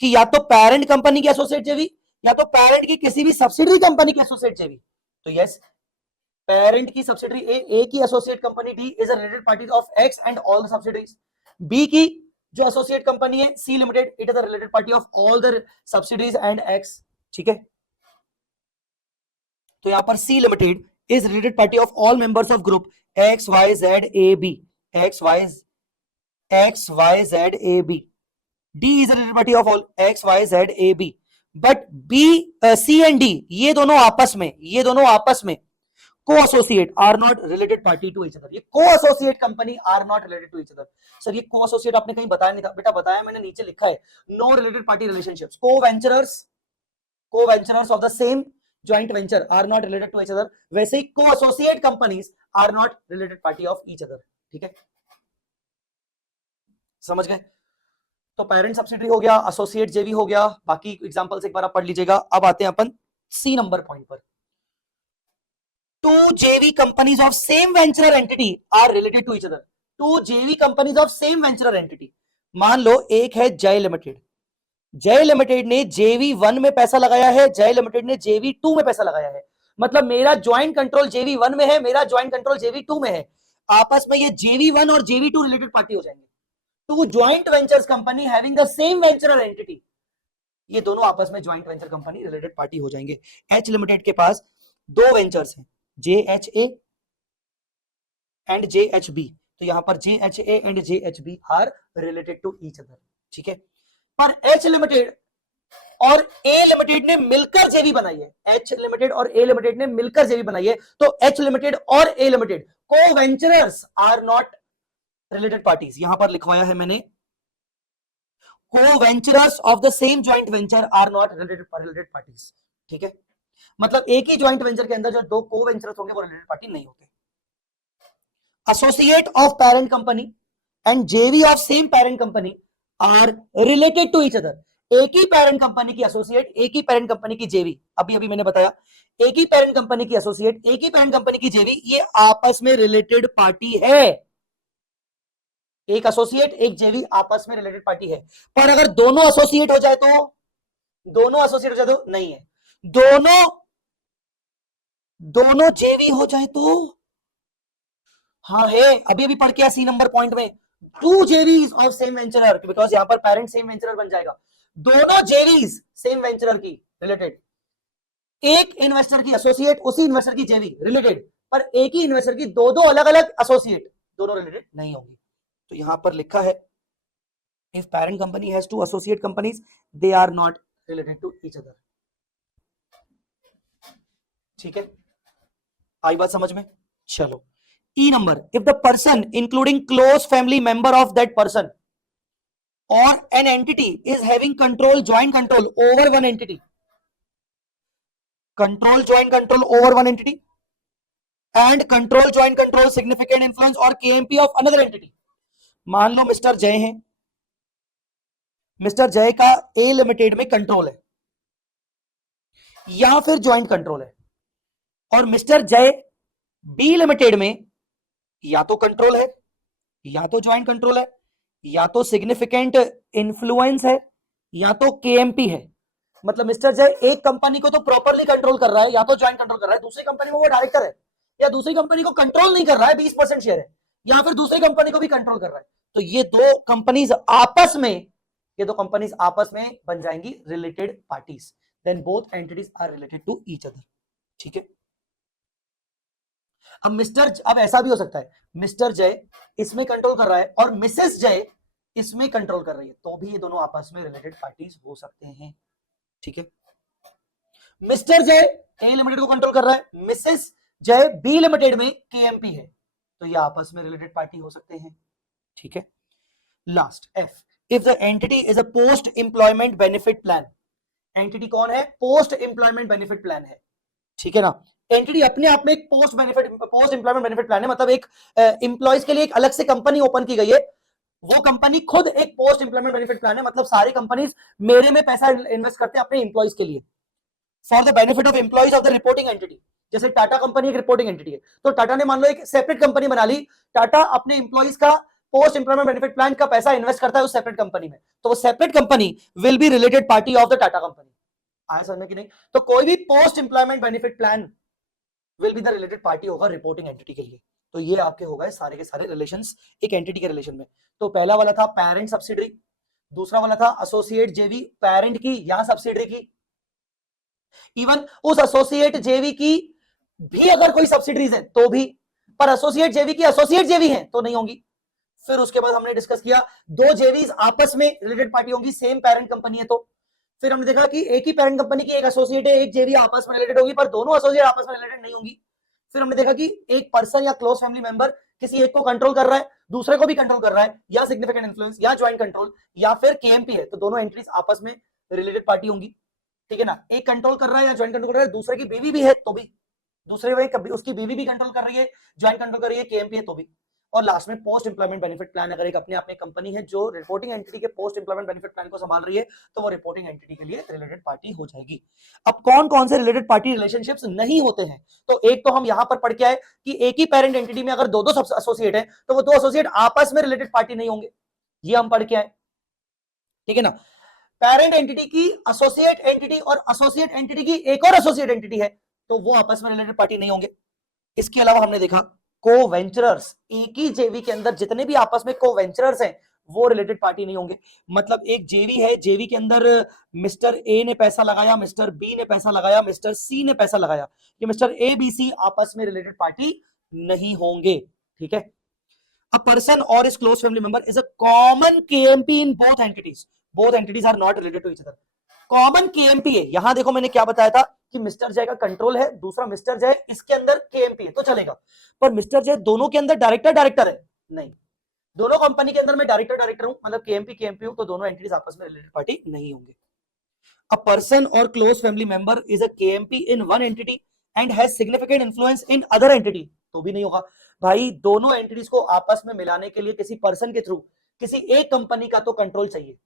कि या तो पेरेंट कंपनी की एसोसिएट जेवी या तो पेरेंट की किसी भी सब्सिडरी कंपनी की एसोसिएट जेवी, तो यस पेरेंट की सब्सिडरी ए की associate company D is a related party of X and all the subsidiaries. B की जो एसोसिएट कंपनी है C limited, it is the related party of all the subsidiaries and X. ठीक है, तो यहां पर C limited is related party of all members of group X Y Z A B, X Y Z A B. D is a related party of all X Y Z A B, but B C and D ये दोनों आपस में co associate are not related party to each other. ये co associate company are not related to each other. Sir ये co associate आपने कहीं बताया नहीं था बेटा, बताया मैंने, नीचे लिखा है no related party relationships, co venturers of the same joint venture are not related to each other, वैसे ही co associate companies are not related party of each other. ठीक है, समझ गए? तो पेरेंट सब्सिडरी हो गया, एसोसिएट जेवी हो गया, बाकी एग्जांपल्स एक बार आप पढ़ लीजिएगा। अब आते हैं अपन सी नंबर पॉइंट पर। Two JV companies of same venturer entity are related to each other. Two JV companies of same venturer entity, मान लो एक है जय लिमिटेड, जय लिमिटेड ने जेवी 1 में पैसा लगाया है, जय लिमिटेड ने जेवी 2 में पैसा लगाया है, मतलब मेरा ज्वाइंट कंट्रोल जेवी 1 में है, मेरा ज्वाइंट कंट्रोल जेवी 2 में है, आपस में ये जेवी 1 और जेवी 2 रिलेटेड पार्टी हो जाएंगे। Two joint ventures company having the same venturer entity, ये दोनों आपस में joint venture company related party हो जाएंगे। एच लिमिटेड के पास दो वेंचर्स हैं, JHA एंड JHB, तो यहां पर JHA and JHB are related to each other. ठीक है, पर H लिमिटेड और A लिमिटेड ने मिलकर जेवी बनाई है, H लिमिटेड और A लिमिटेड ने मिलकर जेवी बनाई है, तो H लिमिटेड और A limited co venturers are not related parties. यहां पर लिखवाया है मैंने co venturers of the same joint venture are not related parties. ठीक है, मतलब एक ही ज्वाइंट वेंचर के अंदर जो दो को वेंचरर्स होंगे वो रिलेटेड पार्टी नहीं होते। Associate of parent company and JV of same parent company are related to each other. एक ही पेरेंट कंपनी की एसोसिएट, एक ही पेरेंट कंपनी की जेवी, अभी मैंने बताया एक ही पेरेंट कंपनी की एसोसिएट, एक ही पेरेंट कंपनी की जेवी, ये आपस में रिलेटेड पार्टी है। एक एसोसिएट एक जेवी आपस में रिलेटेड पार्टी है, पर अगर दोनों एसोसिएट हो जाए तो नहीं है, दोनों जेवी हो जाए तो हाँ है। अभी पढ़ के सी नंबर पॉइंट में two JVs of same venturer, because यहां पर पेरेंट सेम वेंचरर बन जाएगा, दोनों जेवीज सेम वेंचरर की रिलेटेड, एक इन्वेस्टर की एसोसिएट उसी इन्वेस्टर की जेवी रिलेटेड, पर एक ही इन्वेस्टर की दो अलग अलग एसोसिएट दोनों रिलेटेड नहीं होंगी। तो यहां पर लिखा है if parent company has two associate companies they are not related to each other. ठीक है, आई बात समझ में? चलो E number, if the person including close family member of that person or an entity is having joint control over one entity, and control joint control significant influence or KMP of another entity। मान लो mister जय है, mister जय का A limited में control है या फिर joint control है, और मिस्टर जय B लिमिटेड में या तो कंट्रोल है, या तो ज्वाइंट कंट्रोल है, या तो सिग्निफिकेंट इन्फ्लुएंस है, या तो केएमपी है। मतलब मिस्टर जय एक कंपनी को तो प्रॉपरली कंट्रोल कर रहा है, या तो ज्वाइंट कंट्रोल कर रहा है, दूसरी कंपनी में वो डायरेक्टर है, या दूसरी कंपनी को कंट्रोल नहीं कर रहा है, 20% शेयर है, या फिर दूसरी कंपनी को भी कंट्रोल कर रहा है। तो ये दो कंपनीज आपस में बन जाएंगी related parties, then both entities are related to each other. ठीक है, अब ऐसा भी हो सकता है मिस्टर जय इसमें कंट्रोल कर रहा है और मिसेस जय इसमें कंट्रोल कर रही है, तो भी ये दोनों आपस में रिलेटेड पार्टीज हो सकते हैं। ठीक है, मिस्टर जय ए लिमिटेड को कंट्रोल कर रहा है, मिसेस जय बी लिमिटेड में केएमपी है, तो ये आपस में रिलेटेड पार्टी हो सकते हैं। ठीक है, last F, if the entity is a post employment benefit plan. Entity कौन है? पोस्ट एम्प्लॉयमेंट बेनिफिट प्लान है। ठीक है ना, एंटिटी अपने आप में एक पोस्ट एम्प्लॉयमेंट बेनिफिट प्लान है, मतलब एक एम्प्लॉयज के लिए एक अलग से कंपनी ओपन की गई है, वो कंपनी खुद एक पोस्ट एम्प्लॉयमेंट बेनिफिट प्लान है। मतलब सारी कंपनीज मेरे में पैसा इन्वेस्ट करते हैं अपने एम्प्लॉयज के लिए, for the benefit of employees of the reporting entity. जैसे टाटा कंपनी एक रिपोर्टिंग एंटिटी है, तो टाटा ने मान लो एक सेपरेट कंपनी बना ली, टाटा अपने एम्प्लॉयज का पोस्ट एम्प्लॉयमेंट बेनिफिट प्लान का पैसा इन्वेस्ट करता है उस सेपरेट कंपनी में, तो वो separate company will be related party of the Tata company. आया समझ में कि नहीं? तो कोई भी post employment benefit plan will be the related party होगा रिपोर्टिंग एंटिटी के लिए। तो ये आपके हो गए सारे के सारे रिलेशंस एक एंटिटी के रिलेशन में। तो पहला वाला था पेरेंट सब्सिडरी, दूसरा वाला था एसोसिएट जेवी पेरेंट की या सब्सिडरी की, इवन उस एसोसिएट जेवी की भी अगर कोई सब्सिडरीज है तो भी, पर एसोसिएट जेवी की एसोसिएट जेवी है तो नहीं होंगी। फिर उसके बाद हमने डिस्कस किया दो जेवीज आपस में रिलेटेड पार्टी होंगी, सेम पेरेंट कंपनी है तो। फिर हमने देखा कि एक ही पेरेंट कंपनी की एक एसोसिएट है, एक जेवी आपस में रिलेटेड होगी, पर दोनों एसोसिएट आपस में रिलेटेड नहीं होंगी। फिर हमने देखा कि एक पर्सन या क्लोज फैमिली मेंबर किसी एक को कंट्रोल कर रहा है, दूसरे को भी कंट्रोल कर रहा है, या सिग्निफिकेंट इन्फ्लुएंस या ज्वाइंट कंट्रोल या फिर केएमपी है, तो दोनों एंटिटीज आपस में रिलेटेड पार्टी होंगी। ठीक है ना, एक कंट्रोल कर रहा है या ज्वाइंट कंट्रोल कर रहा है, दूसरे की बीवी भी है तो भी, दूसरे में कभी उसकी बीवी भी कंट्रोल कर रही है, ज्वाइंट कंट्रोल कर रही है, केएमपी है तो भी। और लास्ट में पोस्ट एम्प्लॉयमेंट बेनिफिट प्लान, अगर एक अपने आप में कंपनी है जो रिपोर्टिंग एंटिटी के पोस्ट एम्प्लॉयमेंट बेनिफिट प्लान को संभाल रही है, तो वो रिपोर्टिंग एंटिटी के लिए रिलेटेड पार्टी हो जाएगी। अब कौन कौन से रिलेटेड पार्टी रिलेशनशिप्स नहीं होते हैं, तो एक तो हम यहां पर पढ़ के आए कि एक ही पेरेंट एंटिटी में अगर दो दो एसोसिएट है तो वो दो एसोसिएट आपस में रिलेटेड पार्टी नहीं होंगे, ये हम पढ़ के आए। ठीक है ना, पेरेंट एंटिटी की एसोसिएट एंटिटी और एसोसिएट एंटिटी की एक और एसोसिएट एंटिटी है तो वो आपस में रिलेटेड पार्टी नहीं होंगे। इसके अलावा हमने देखा को-वेंचरर्स, एक ही जेवी के अंदर जितने भी आपस में को-वेंचरर्स हैं वो रिलेटेड पार्टी नहीं होंगे। मतलब एक जेवी है, जेवी के अंदर मिस्टर ए ने पैसा लगाया, मिस्टर बी ने पैसा लगाया, मिस्टर सी ने पैसा लगाया, ये मिस्टर ए बी सी आपस में रिलेटेड पार्टी नहीं होंगे। ठीक है, a person or his close family member is a common KMP in both entities. Both entities are not related to each other. Common KMP है, यहां देखो मैंने क्या बताया था कि मिस्टर जय का कंट्रोल है, दूसरा मिस्टर जय इसके अंदर केएमपी है तो चलेगा, पर मिस्टर जय दोनों के अंदर डायरेक्टर है नहीं, दोनों कंपनी के अंदर मैं डायरेक्टर हूं, मतलब केएमपी हूं, तो दोनों एंटिटीज आपस में रिलेटेड पार्टी नहीं होंगे। A person or close family member is a KMP in one entity and has significant influence in other entity, तो भी नहीं होगा। भाई दोनों एंटिटीज को आपस में मिलाने के लिए किसी पर्सन के थ्रू, किसी एक कंपनी का तो कंट्रोल चाहिए।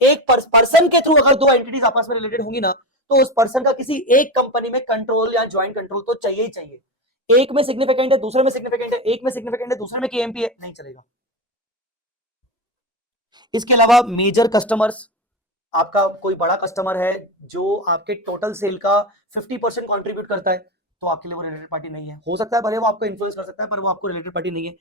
एक पर्सन के थ्रू अगर दो एंटिटीज आपस में रिलेटेड होंगी ना, तो उस पर्सन का किसी एक कंपनी में कंट्रोल या ज्वाइंट कंट्रोल तो चाहिए ही चाहिए। एक में सिग्निफिकेंट है, दूसरे में सिग्निफिकेंट है, एक में सिग्निफिकेंट है, दूसरे में केएमपी है, नहीं चलेगा। इसके अलावा मेजर कस्टमर्स, आपका कोई बड़ा कस्टमर है जो आपके टोटल सेल का 50% कंट्रीब्यूट करता है, तो आपके लिए वो रिलेटेड पार्टी नहीं है। हो सकता है भले वो आपको इन्फ्लुएंस कर सकता है, पर वो आपको रिलेटेड पार्टी नहीं है।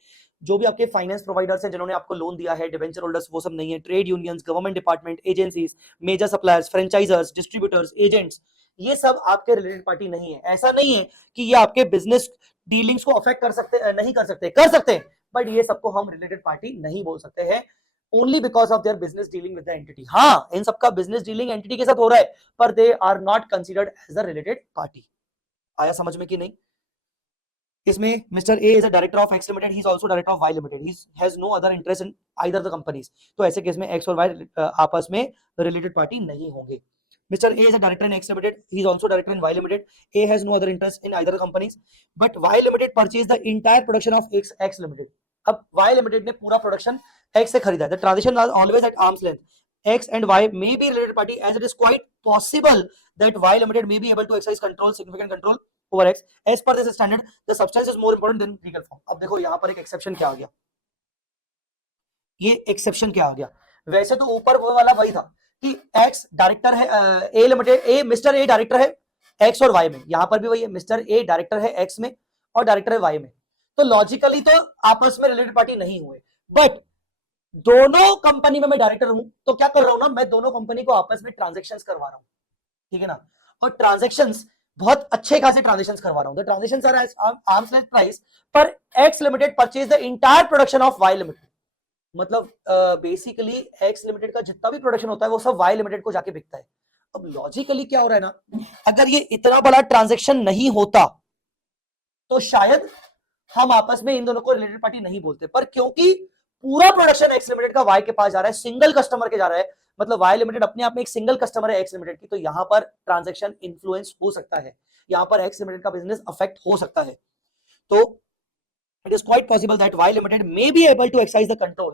जो भी आपके फाइनेंस प्रोवाइडर्स हैं जिन्होंने आपको लोन दिया है, डिवेंचर होल्डर्स, वो सब नहीं है। Trade unions, government department, agencies, major suppliers, franchisers, distributors, agents, ये सब आपके रिलेटेड पार्टी नहीं है। ऐसा नहीं है कि ये आपके बिजनेस डीलिंग्स को अफेक्ट कर सकते, नहीं कर सकते हैं, बट ये सबको हम रिलेटेड पार्टी नहीं बोल सकते हैं, only because of their business dealing with the entity. हाँ, इन सबका बिजनेस डीलिंग एंटिटी के साथ हो रहा है, पर they are not considered as a related party. आया समझ में कि नहीं? इसमें mister A is a director of X limited, he is also director of Y limited, he has no other interest in either the companies, तो ऐसे case में x और वाई आपस में रिलेटेड पार्टी नहीं होंगे। Mr. A is a director in X Limited. He is also director in Y Limited. A has no other interest in either the companies, but Y Limited purchased the entire production of X Limited. अब Y Limited ने पूरा production X से खरीदा। The transaction was always at arm's length. X and Y may be related party as it is quite possible that Y Limited may be able to exercise control, significant control over X. As per this standard, the substance is more important than legal form. अब देखो यहाँ पर एक exception क्या आ गया, ये exception क्या आ गया। वैसे तो ऊपर वो वाला वही था कि एक्स डायरेक्टर है, A limited, A mister A director है एक्स और वाई में, यहां पर भी वही है, मिस्टर ए डायरेक्टर है एक्स में और डायरेक्टर है वाई में, तो लॉजिकली तो आपस में रिलेटेड पार्टी नहीं हुए। बट दोनों कंपनी में मैं डायरेक्टर हूं तो क्या कर रहा हूं ना, मैं दोनों कंपनी को आपस में ट्रांजेक्शंस करवा रहा हूं, ठीक है ना, और ट्रांजेक्शंस बहुत अच्छे खासे ट्रांजेक्शंस करवा रहा हूं। The transactions are arm's length price, पर X limited purchase the entire production of Y limited, मतलब बेसिकली एक्स लिमिटेड का जितना भी प्रोडक्शन होता है वो सब वाई लिमिटेड को जाके बिकता है। अब लॉजिकली क्या हो रहा है ना, अगर ये इतना बड़ा ट्रांजैक्शन नहीं होता तो शायद हम आपस में इन दोनों को रिलेटेड पार्टी नहीं बोलते, पर क्योंकि पूरा प्रोडक्शन एक्स लिमिटेड का वाई के पास जा रहा है, सिंगल कस्टमर के जा रहा है, मतलब वाई लिमिटेड अपने आप में एक सिंगल कस्टमर है एक्स लिमिटेड की, तो यहां पर ट्रांजैक्शन इन्फ्लुएंस हो सकता है, यहां पर एक्स लिमिटेड का बिजनेस अफेक्ट हो सकता है। तो it is quite possible that Y Limited may be able to exercise the control,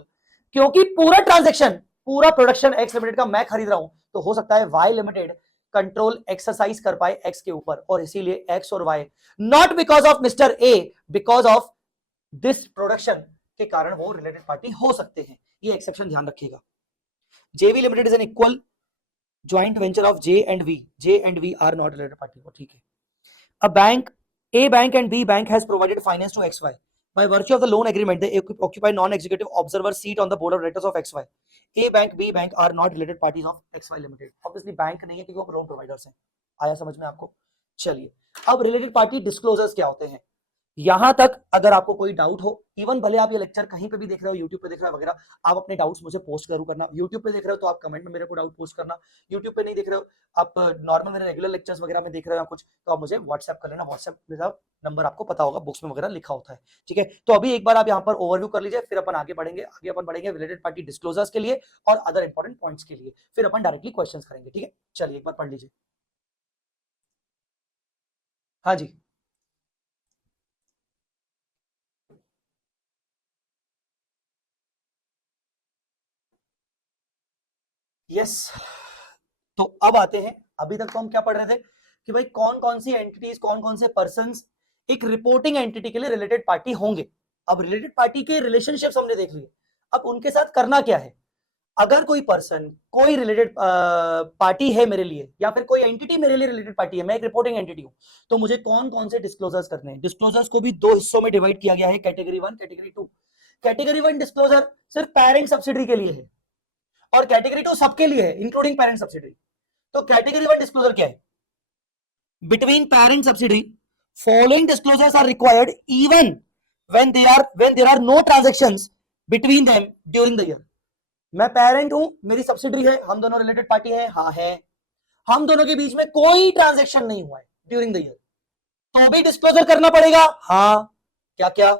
क्योंकि पूरा ट्रांजैक्शन, पूरा प्रोडक्शन X लिमिटेड का मैं खरीद रहा हूं, तो हो सकता है Y लिमिटेड कंट्रोल एक्सरसाइज कर पाए X के ऊपर, और इसीलिए X और Y not because of mister A, because of this production के कारण वो रिलेटेड पार्टी हो सकते हैं। ये एक्सेप्शन ध्यान रखिएगा। JV limited is an equal joint venture of J and V are not related party, ठीक है। A bank, A bank and B bank has provided finance to XY. By virtue of the loan agreement, they occupy non-executive observer seat on the board of directors of XY. A bank, B bank are not related parties of XY Limited. Obviously bank नहीं है क्योंकि वो loan providers हैं। आया समझ में आपको? चलिए, अब रिलेटेड पार्टी डिस्क्लोजर्स क्या होते हैं, यहां तक अगर आपको कोई डाउट हो, इवन भले आप ये लेक्चर कहीं पे भी देख रहे हो, यूट्यूब पे देख रहे हो वगैरह, आप अपने डाउट्स मुझे पोस्ट जरूर करना। यूट्यूब पे देख रहे हो तो आप कमेंट में मेरे को डाउट पोस्ट करना, यूट्यूब पे नहीं देख रहे हो, आप नॉर्मल मेरे रेगुलर लेक्चर्स वगैरह में देख रहे हो कुछ, तो आप मुझे व्हाट्सएप कर लेना। व्हाट्सएप मेरा नंबर आपको पता होगा, बुक्स में वगैरह लिखा होता है, ठीक है। तो अभी एक बार आप यहाँ पर ओवरव्यू कर लीजिए, फिर अपन आगे बढ़ेंगे रिलेटेड पार्टी डिस्क्लोजर्स के लिए और अदर इंपॉर्टेंट पॉइंट्स के लिए, फिर अपन डायरेक्टली क्वेश्चंस करेंगे, ठीक है। चलिए एक बार पढ़ लीजिए। हाँ जी, यस। तो अब आते हैं, अभी तक तो हम क्या पढ़ रहे थे कि भाई कौन कौन सी एंटिटीज, कौन कौन से पर्संस एक रिपोर्टिंग एंटिटी के लिए रिलेटेड पार्टी होंगे। अब रिलेटेड पार्टी के रिलेशनशिप्स हमने देख लिए, अब उनके साथ करना क्या है। अगर कोई पर्सन, कोई रिलेटेड पार्टी है मेरे लिए, या फिर कोई एंटिटी मेरे लिए रिलेटेड पार्टी है, मैं एक रिपोर्टिंग एंटिटी हूं, तो मुझे कौन कौन से डिस्क्लोजर्स करने हैं। डिस्क्लोजर्स को भी दो हिस्सों में डिवाइड किया गया है, कैटेगरी 1, कैटेगरी 2। कैटेगरी 1 डिस्क्लोजर सिर्फ पेरेंट सब्सिडरी के लिए है और कैटेगरी 2 सबके लिए है इंक्लूडिंग पेरेंट सब्सिडरी। तो कैटेगरी 1 डिस्क्लोजर क्या है, between parent subsidiary following disclosures are required even when there are no transactions between them during the year। मैं पेरेंट हूं, मेरी सब्सिडरी है, हम दोनों रिलेटेड पार्टी है, हाँ है, हम दोनों के बीच में कोई ट्रांजैक्शन नहीं हुआ है ड्यूरिंग द ईयर, तो भी डिस्क्लोजर करना पड़ेगा। हाँ, क्या क्या,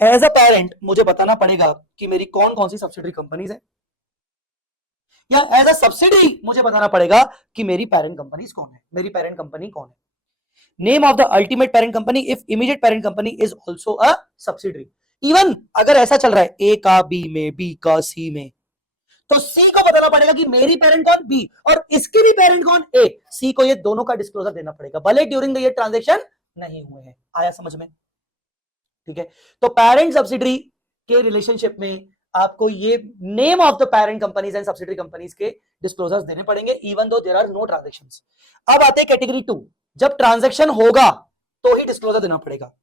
एज अ पेरेंट मुझे बताना पड़ेगा कि मेरी कौन कौन सी सब्सिडरी कंपनीज है, या एज अ सब्सिडी मुझे बताना पड़ेगा कि मेरी पेरेंट कंपनीज कौन है, मेरी पेरेंट कंपनी कौन है। Name of the ultimate parent company if immediate parent company is also a subsidiary. Even अगर ऐसा चल रहा है ए का बी में, बी का सी में, तो सी को बताना पड़ेगा कि मेरी पेरेंट कौन, बी, और इसकी भी पेरेंट कौन, ए। सी को ये दोनों का डिस्क्लोजर देना पड़ेगा, भले ड्यूरिंग द ईयर ट्रांजैक्शन नहीं हुए हैं। आया समझ में? ठीक है। तो पेरेंट सब्सिडरी के रिलेशनशिप में आपको ये name of the parent companies and subsidiary companies के डिस्क्लोजर्स देने पड़ेंगे even though there are no transactions. अब आते हैं कैटेगरी 2, जब ट्रांजैक्शन होगा तो ही डिस्क्लोजर देना पड़ेगा।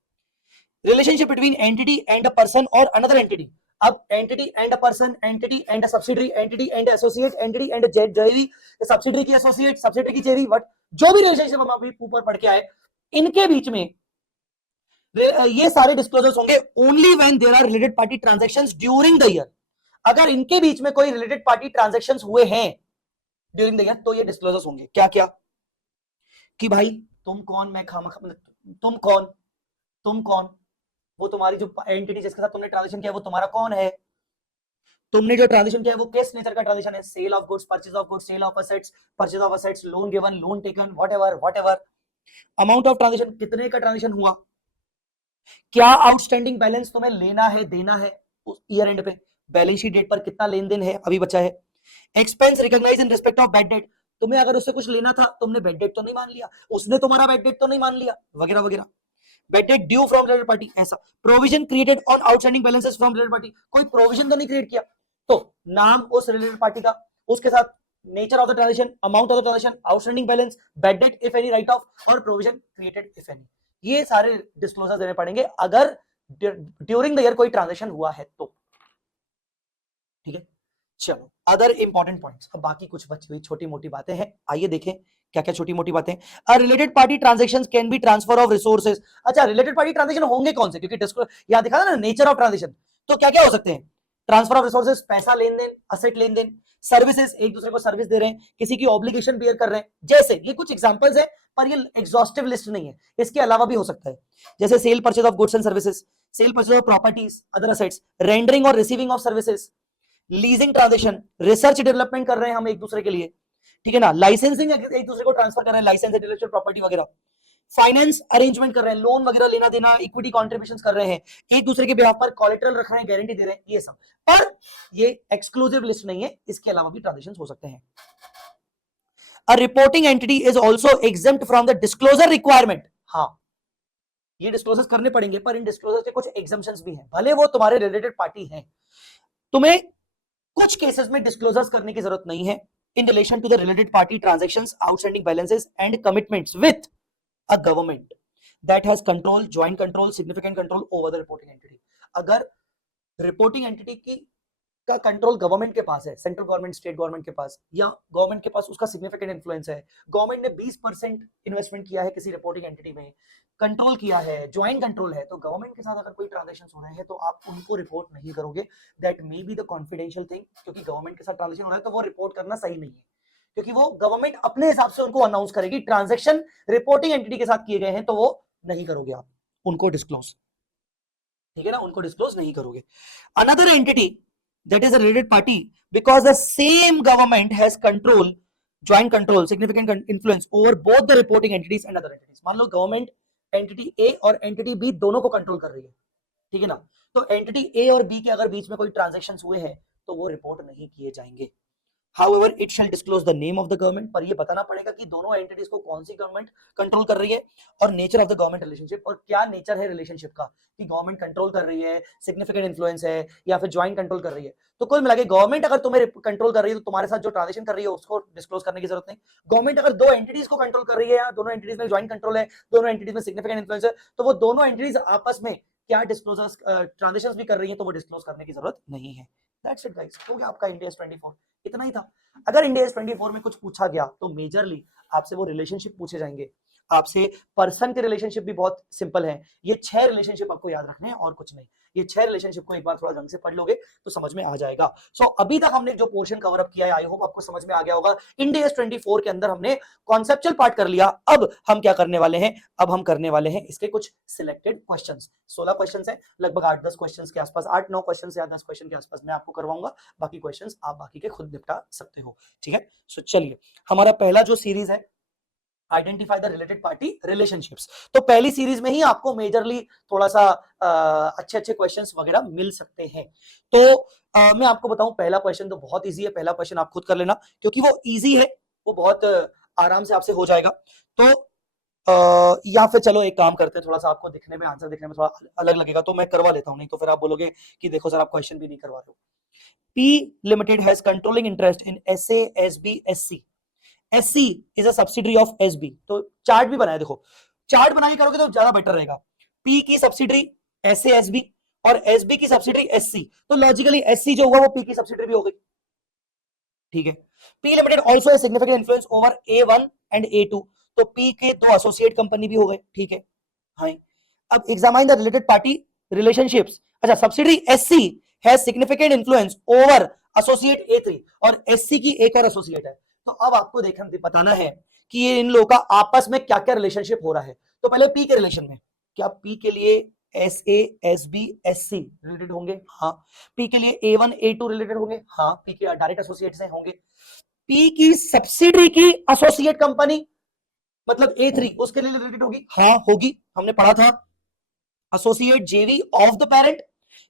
Relationship between entity and a person और अनदर एंटिटी। अब entity and a person, entity and a subsidiary, entity and associate, entity and जेवी, सब्सिडरी की एसोसिएट, सब्सिडरी की जेवी, बट जो भी रिलेशनशिप हम अभी ऊपर पढ़ के आए, इनके बीच में ये सारे डिस्क्लोजर्स होंगे only when there are related party transactions during the year. अगर इनके बीच में कोई रिलेटेड पार्टी ट्रांजैक्शंस हुए हैं ड्यूरिंग द ईयर तो ये डिस्क्लोजर्स होंगे। क्या क्या, कि भाई तुम कौन, मैं तुम कौन, तुम कौन, वो तुम्हारी जो एंटिटी जिसके साथ तुमने ट्रांजैक्शन किया वो तुम्हारा कौन है, तुमने जो ट्रांजैक्शन किया वो किस नेचर का ट्रांजैक्शन है, sale of goods, purchase of goods, sale of assets, purchase of assets, loan given, loan taken, whatever. Amount of transaction, कितने का ट्रांजैक्शन हुआ, क्या आउटस्टैंडिंग बैलेंस तुम्हें लेना है, देना है उस ईयर एंड पे, बैलेंस शीट डेट पर कितना लेन देन है अभी बचा है। Expense recognize in respect of bad debt, तुम्हें अगर उससे कुछ लेना था, तुमने बैड डेट तो नहीं मान लिया, उसने तुम्हारा बैड डेट तो नहीं मान लिया, वगैरह वगैरह। Bad debt due from related party, ऐसा provision created on outstanding balances from related party, कोई प्रोविजन तो नहीं क्रिएट किया, तो नाम उस रिलेटेड पार्टी का, उसके साथ nature of the transaction, amount of the transaction, outstanding balance, bad debt if any, right of, और प्रोविजन क्रिएटेड इफ एनी। ये सारे डिस्क्लोजर देने पड़ेंगे अगर ड्यूरिंग द ईयर कोई ट्रांजैक्शन हुआ है तो। ठीक है, चलो अदर इंपॉर्टेंट पॉइंट्स, अब बाकी कुछ बची हुई छोटी मोटी बातें हैं, आइए देखें क्या क्या छोटी मोटी बातें। Related party transactions can be transfer of resources. अच्छा, रिलेटेड पार्टी ट्रांजैक्शन होंगे कौन से, क्योंकि यहां दिखा था ना नेचर ऑफ ट्रांजैक्शन, तो क्या क्या हो सकते हैं, ट्रांसफर ऑफ रिसोर्सेज, पैसा लेन देन, असेट लेन देन, सर्विसेज, एक दूसरे को सर्विस दे रहे हैं, किसी की ऑब्लिगेशन बियर कर रहे हैं, जैसे ये कुछ एग्जांपल्स है पर ये एग्जॉस्टिव लिस्ट नहीं है, इसके अलावा भी हो सकता है, जैसे sale purchase of goods and services, sale purchase of properties, other assets, rendering और receiving of services, leasing transaction, research development कर रहे हैं हम एक दूसरे के लिए, ठीक है ना, लाइसेंसिंग एक दूसरे को ट्रांसफर कर रहे हैं, लाइसेंस, इंटेलेक्चुअल प्रॉपर्टी वगैरह, फाइनेंस अरेंजमेंट कर रहे हैं, लोन वगैरह लेना देना, इक्विटी कॉन्ट्रीब्यूशंस कर रहे हैं, एक दूसरे के बिहाफ पर कोलैटरल रख रहे हैं, गारंटी दे रहे हैं, ये सब। पर ये एक्सक्लूसिव लिस्ट नहीं है, इसके अलावा भी ट्रांजैक्शंस हो सकते हैं। A reporting entity is also exempt from the disclosure requirement। हाँ, ये डिस्क्लोजर्स करने पड़ेंगे, पर इन डिस्क्लोजर्स के कुछ एग्जम्पशंस भी हैं, भले वो तुम्हारे रिलेटेड पार्टी हैं, तुम्हें कुछ केसेस में डिस्क्लोजर्स करने की जरूरत नहीं है, in relation to the related party transactions, outstanding balances and commitments with a government that has control, joint control, significant control over the reporting entity. अगर रिपोर्टिंग एंटिटी की का कंट्रोल गवर्नमेंट के पास है, सेंट्रल गवर्नमेंट, स्टेट गवर्नमेंट के पास, या government के पास उसका significant influence है, गवर्नमेंट ने 20% इन्वेस्टमेंट किया है किसी रिपोर्टिंग एंटिटी में, कंट्रोल किया है, ज्वाइंट कंट्रोल है, तो गवर्नमेंट के साथ अगर कोई ट्रांजैक्शन हो रहे हैं तो आप उनको रिपोर्ट नहीं करोगे. That may be the confidential thing, क्योंकि गवर्नमेंट के साथ ट्रांजैक्शन हो रहा है तो वो रिपोर्ट करना सही नहीं है, क्योंकि वो गवर्नमेंट अपने हिसाब से उनको अनाउंस करेगी. ट्रांजैक्शन रिपोर्टिंग एंटिटी के साथ किए गए हैं तो वो नहीं करोगे आप, उनको डिस्क्लोज, ठीक है ना, उनको डिस्क्लोज नहीं करोगे. Another entity that is a related party because the same government has control, joint control, significant influence over both the reporting entities and other entities. मान लो गवर्नमेंट एंटिटी ए और एंटिटी बी दोनों को कंट्रोल कर रही है, ठीक है ना, तो एंटिटी ए और बी के अगर बीच में कोई ट्रांजैक्शन हुए हैं तो वो रिपोर्ट नहीं किए जाएंगे. However, it shall disclose the name of the government, पर ये बताना पड़ेगा कि दोनों एंटिटीज को कौन सी गवर्नमेंट कंट्रोल कर रही है, और nature of the government relationship, और क्या नेचर है रिलेशनशिप का, कि गवर्नमेंट कंट्रोल कर रही है, सिग्निफिकेंट इन्फ्लुएंस है, या फिर ज्वाइंट कंट्रोल कर रही है. तो कुल मिला के गवर्नमेंट अगर तुम्हें कंट्रोल कर रही है तो तुम्हारे साथ जो ट्रांजेक्शन कर रही है उसको डिस्क्लोज करने की जरूरत नहीं. गवर्नमेंट अगर दो एंटिटीज को कंट्रोल कर रही है, या दोनों एंटिटीज में ज्वाइंट कंट्रोल है, दोनों एंटिटीज में सिग्निफिकेंट इन्फ्लुएंस है, तो वो दोनों एंटिटीज आपस में क्या डिस्क्लोजर्स ट्रांजेक्शंस भी कर रही है तो वो डिस्क्लोज करने की जरूरत नहीं है. दैट्स इट गाइस, हो गया आपका इंडिया 24. इतना ही था. अगर इंडिया 24 में कुछ पूछा गया तो मेजरली आपसे वो रिलेशनशिप पूछे जाएंगे, आपसे पर्सन के रिलेशनशिप भी बहुत सिंपल है. ये 6 रिलेशनशिप आपको याद रखने हैं और कुछ नहीं. ये 6 रिलेशनशिप को एक बार थोड़ा ढंग से पढ़ लोगे तो समझ में आ जाएगा. सो अभी तक हमने जो पोर्शन कवर अप किया है, आई होप आपको समझ में आ गया होगा. इंडिया 24 के अंदर हमने कॉन्सेप्चुअल पार्ट कर लिया. अब हम क्या करने वाले हैं, अब हम करने वाले हैं इसके कुछ सिलेक्टेड क्वेश्चंस. 16 क्वेश्चंस है, लगभग 8-10 क्वेश्चंस के आसपास, 8-9 क्वेश्चंस या 10 क्वेश्चन के आसपास मैं आपको करवाऊंगा. बाकी क्वेश्चंस आप बाकी के खुद निपटा सकते हो, ठीक है. सो चलिए, हमारा पहला जो सीरीज है identify the related party relationships, तो पहली सीरीज में ही आपको मेजरली थोड़ा सा अच्छे अच्छे क्वेश्चंस वगैरह मिल सकते हैं. तो मैं आपको बताऊं, पहला क्वेश्चन तो बहुत इजी है. पहला क्वेश्चन आप खुद कर लेना, क्योंकि वो इजी है, वो बहुत आराम से आपसे हो जाएगा. तो या फिर चलो एक काम करते हैं, थोड़ा सा आपको दिखने में, आंसर दिखने में थोड़ा अलग लगेगा तो मैं करवा देता हूं, नहीं तो फिर आप बोलोगे कि देखो सर आप क्वेश्चन भी नहीं करवा रहे हो. P Limited has controlling interest in SA, SB, SC. SC is a subsidiary of SB. तो चार्ट भी बनाया, देखो चार्ट बना के करोगे तो ज्यादा बेटर रहेगा. P की सब्सिडरी SA, SB और SB की सब्सिडरी SC, तो लॉजिकली SC जो हुआ वो P की सब्सिडरी भी हो गई, ठीक है. P Limited also has significant influence over A1 and A2, तो P के 2 एसोसिएट कंपनी भी हो गए, ठीक है. हाँ, अब examine the related party relationships. अच्छा, subsidiary SC has significant influence over associate A3 और SC की एक और एसोसिएट है. तो अब आपको देखना, बताना है कि ये इन लोगों का आपस में क्या क्या रिलेशनशिप हो रहा है. तो पहले P के रिलेशन में, क्या P के लिए SA, SB, SC रिलेटेड होंगे? हाँ. P के लिए A1, A2 रिलेटेड होंगे? हाँ. P के डायरेक्ट एसोसिएट्स हैं, होंगे. P की सब्सिडरी की एसोसिएट कंपनी मतलब A3, उसके लिए रिलेटेड होगी? हाँ होगी, हमने पढ़ा था. Associate JV of the parent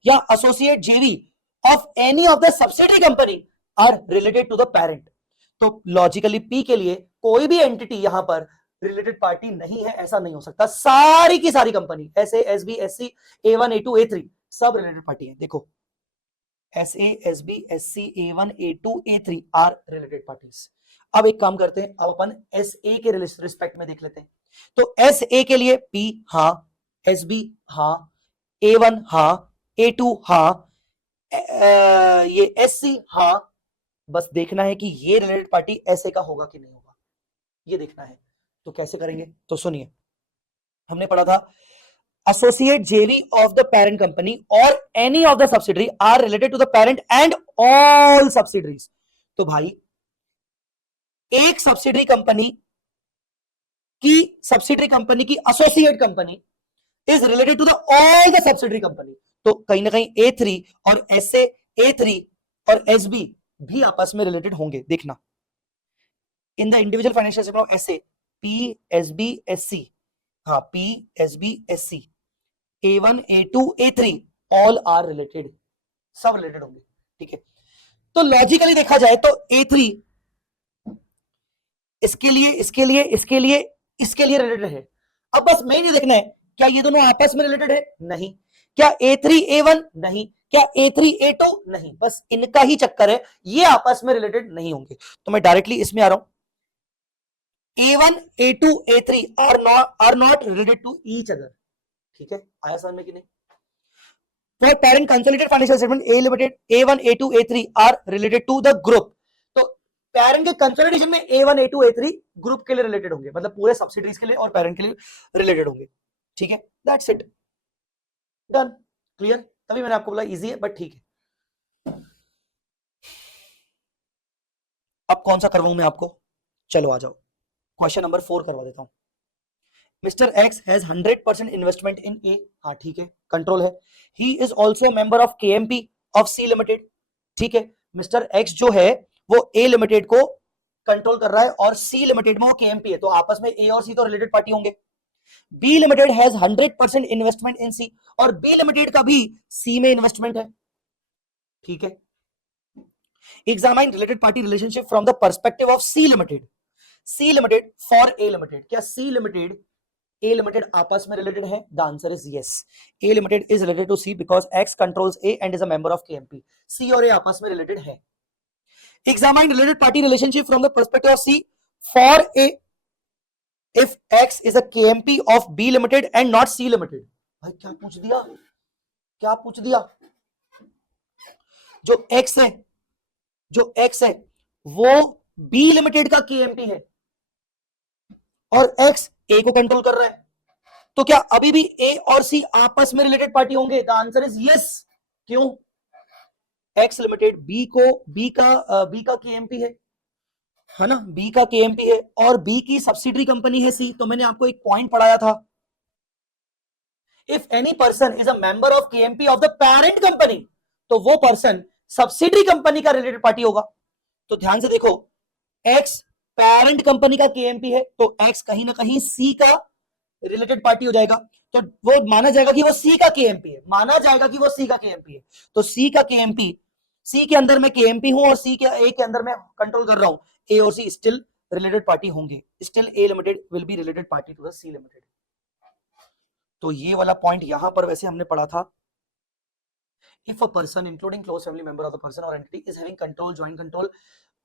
या associate JV of any of the subsidiary company are related to the parent. तो लॉजिकली P के लिए कोई भी एंटिटी यहां पर रिलेटेड पार्टी नहीं है, ऐसा नहीं हो सकता. सारी की सारी company SA, SB, SC, A1, A2, A3 सब रिलेटेड पार्टी है. देखो SA, SB, SC, A1, A2, A3 are related parties. अब एक काम करते हैं, अब अपन SA के रिस्पेक्ट में देख लेते हैं. तो SA के लिए P हाँ, SB हाँ, A1 हाँ, A2 हाँ, ये SC हाँ. बस देखना है कि ये रिलेटेड पार्टी SA का होगा कि नहीं होगा, ये देखना है. तो कैसे करेंगे, तो सुनिए, हमने पढ़ा था associate JV of the parent company और any of the subsidiary are related to the parent and all subsidiaries. तो भाई एक सब्सिडरी कंपनी की associate company is related to the all the subsidiary company. तो कहीं ना कहीं A3 और SA, A3 और SB भी आपस में रिलेटेड होंगे, देखना. In the individual financial statement of SA, P, SB, SC, हाँ P, SB, SC, A1, A2, A3 all are related, सब रिलेटेड होंगे, ठीक है. तो लॉजिकली देखा जाए तो A3 इसके लिए रिलेटेड है. अब बस मेन ये देखना है क्या ये दोनों आपस में रिलेटेड है? नहीं. क्या A3 A1? नहीं। क्या A3 A2? नहीं। बस इनका ही चक्कर है, ये आपस में रिलेटेड नहीं होंगे। तो मैं डायरेक्टली इसमें आ रहा हूं, A1 A2 A3 are not related to each other. ठीक है, आया समझ में कि नहीं? For parent consolidated financial statement, A limited, A1, A2, A3 are related to the group. तो पेरेंट के कंसोलिडेशन में A1, A2, A3 ग्रुप के लिए रिलेटेड होंगे, मतलब पूरे सब्सिडीज के लिए और पेरेंट के लिए रिलेटेड होंगे। ठीक है, दैट्स इट, डन, क्लियर। तभी मैंने आपको बोला इजी है, बट ठीक है। अब कौन सा करवाऊं मैं आपको? चलो आ जाओ, क्वेश्चन नंबर 4 करवा देता हूं। Mister X has 100% investment in A, हाँ ठीक है, कंट्रोल है। He is also member of KMP of C limited. ठीक है, मिस्टर एक्स जो है वो ए लिमिटेड को कंट्रोल कर रहा है और सी लिमिटेड में वो केएमपी है, तो आपस में ए और सी तो रिलेटेड पार्टी होंगे। B limited has 100% investment in C, और बी लिमिटेड का भी सी में इन्वेस्टमेंट है। ठीक है, examine related party relationship from the perspective of C limited. C limited for A limited, क्या सी लिमिटेड A limited आपस में रिलेटेड है? The answer is yes, A limited is related to C because X controls A and is a member of KMP. C और A आपस में related है। Examine related party relationship from the perspective of C for A if X is a KMP of B limited and not C limited. भाई क्या पूछ दिया, क्या पूछ दिया? जो X है, जो X है वो B लिमिटेड का KMP है और X A को कंट्रोल कर रहा है, तो क्या अभी भी ए और सी आपस में रिलेटेड पार्टी होंगे? The answer is yes. क्यों? एक्स लिमिटेड बी का केएमपी है ना, बी का केएमपी है और बी की सब्सिडरी कंपनी है सी। तो मैंने आपको एक पॉइंट पढ़ाया था, if any person is a member of KMP of the parent company, तो वो पर्सन सब्सिडरी कंपनी का रिलेटेड पार्टी होगा। तो ध्यान से देखो, एक्स पेरेंट कंपनी का केएमपी है, तो एक्स कहीं ना कहीं सी का रिलेटेड पार्टी हो जाएगा, तो वो माना जाएगा कि वो सी का केएमपी है, माना जाएगा कि वो सी का केएमपी है। तो सी का केएमपी, सी के अंदर मैं केएमपी हूं और सी के ए के अंदर मैं कंट्रोल कर रहा हूं, ए और सी स्टिल रिलेटेड पार्टी होंगे, still A limited will be related party to the C limited. तो ये वाला पॉइंट यहां पर वैसे हमने पढ़ा था, if a person including close family member of the person और entity is having control, joint control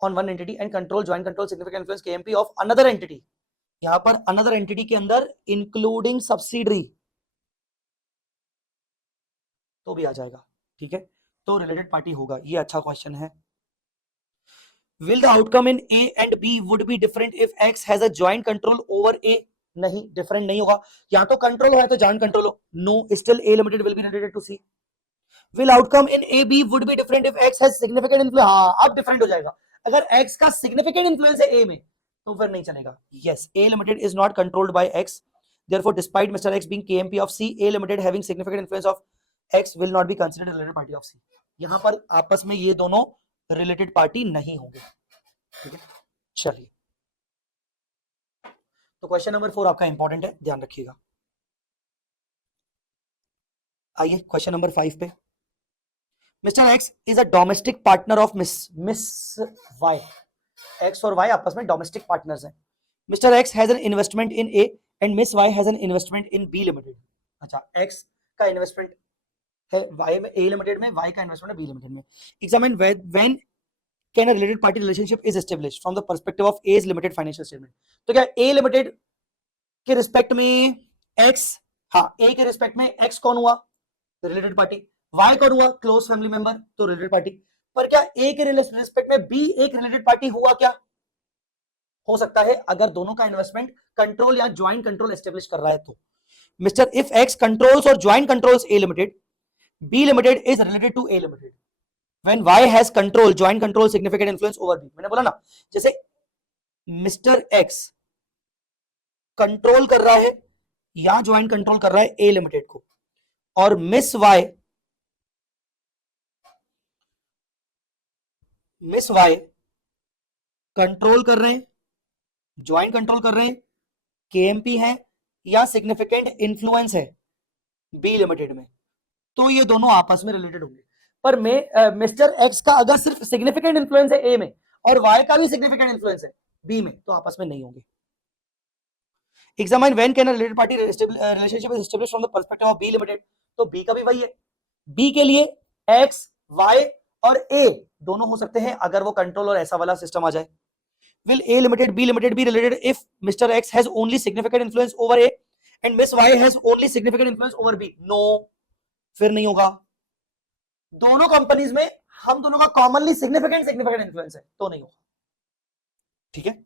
on one entity and control, joint control, significant influence KMP of another entity, यहां पर अनदर एंटिटी के अंदर including subsidiary तो भी आ जाएगा। ठीक है, तो रिलेटेड पार्टी होगा, ये अच्छा क्वेश्चन है। Will the outcome in A and B would be different if X has a joint control over A? नहीं, डिफरेंट नहीं होगा, या तो कंट्रोल हो या तो जॉइंट कंट्रोल हो। No, still A limited will be related to C. Will outcome in A B would be different if X has significant influence? हाँ, अब डिफरेंट हो जाएगा, अगर एक्स का सिग्निफिकेंट इन्फ्लुएंस है ए में तो फिर नहीं चलेगा। Yes, A limited is not controlled by x, therefore despite Mr. X being KMP of C, A limited having significant influence of X will not be considered related party of C. यहां पर आपस में ये दोनों related party नहीं होंगे। ठीक है, चलिए, तो क्वेश्चन नंबर 4 आपका इंपॉर्टेंट है, ध्यान रखिएगा। आइए क्वेश्चन नंबर 5 पे। Mister X is a domestic partner of miss Y. X और वाई आपस में डोमेस्टिक पार्टनर्स हैं। Mister X has an investment in A and miss Y has an investment in B limited. अच्छा, X का investment है Y में, A limited में, Y का इन्वेस्टमेंट है बी लिमिटेड में। Examine when can a related party relationship is established from the perspective of A's limited financial statement. तो क्या ए लिमिटेड के रिस्पेक्ट में एक्स, हाँ ए के रिस्पेक्ट में एक्स कौन हुआ? Related party. वाई कौन हुआ? क्लोज फैमिली मेंबर, तो रिलेटेड पार्टी। पर क्या ए के रिस्पेक्ट में बी एक रिलेटेड पार्टी हुआ? क्या हो सकता है, अगर दोनों का इन्वेस्टमेंट कंट्रोल या ज्वाइंट कंट्रोल एस्टेब्लिश कर रहा है तो। मिस्टर इफ एक्स कंट्रोल्स और joint controls A limited, B limited is related to A limited. When Y has control, joint control, significant influence over B. मैंने बोला ना, जैसे मिस्टर एक्स कंट्रोल कर रहा है या ज्वाइंट कंट्रोल कर रहा है ए लिमिटेड को, और मिस वाई कंट्रोल कर रहे हैं, ज्वाइंट कंट्रोल कर रहे हैं, केएमपी है या सिग्निफिकेंट इन्फ्लुएंस है बी लिमिटेड में, तो ये दोनों आपस में रिलेटेड होंगे। पर मिस्टर एक्स का अगर सिर्फ सिग्निफिकेंट इन्फ्लुएंस है ए में और वाई का भी सिग्निफिकेंट इन्फ्लुएंस है बी में, तो आपस में नहीं होंगे। Examine when can a related party relationship is established from the perspective of B limited. तो बी का भी वही है। बी के लिए एक्स वाई और ए दोनों हो सकते हैं अगर वो कंट्रोल और ऐसा वाला सिस्टम आ जाए। Will A limited B limited be related if Mr. X has only significant influence over A and Miss Y has only significant influence over B? No, फिर नहीं होगा। दोनों कंपनीज में हम दोनों का कॉमनली सिग्निफिकेंट इन्फ्लुएंस है तो नहीं होगा। ठीक है,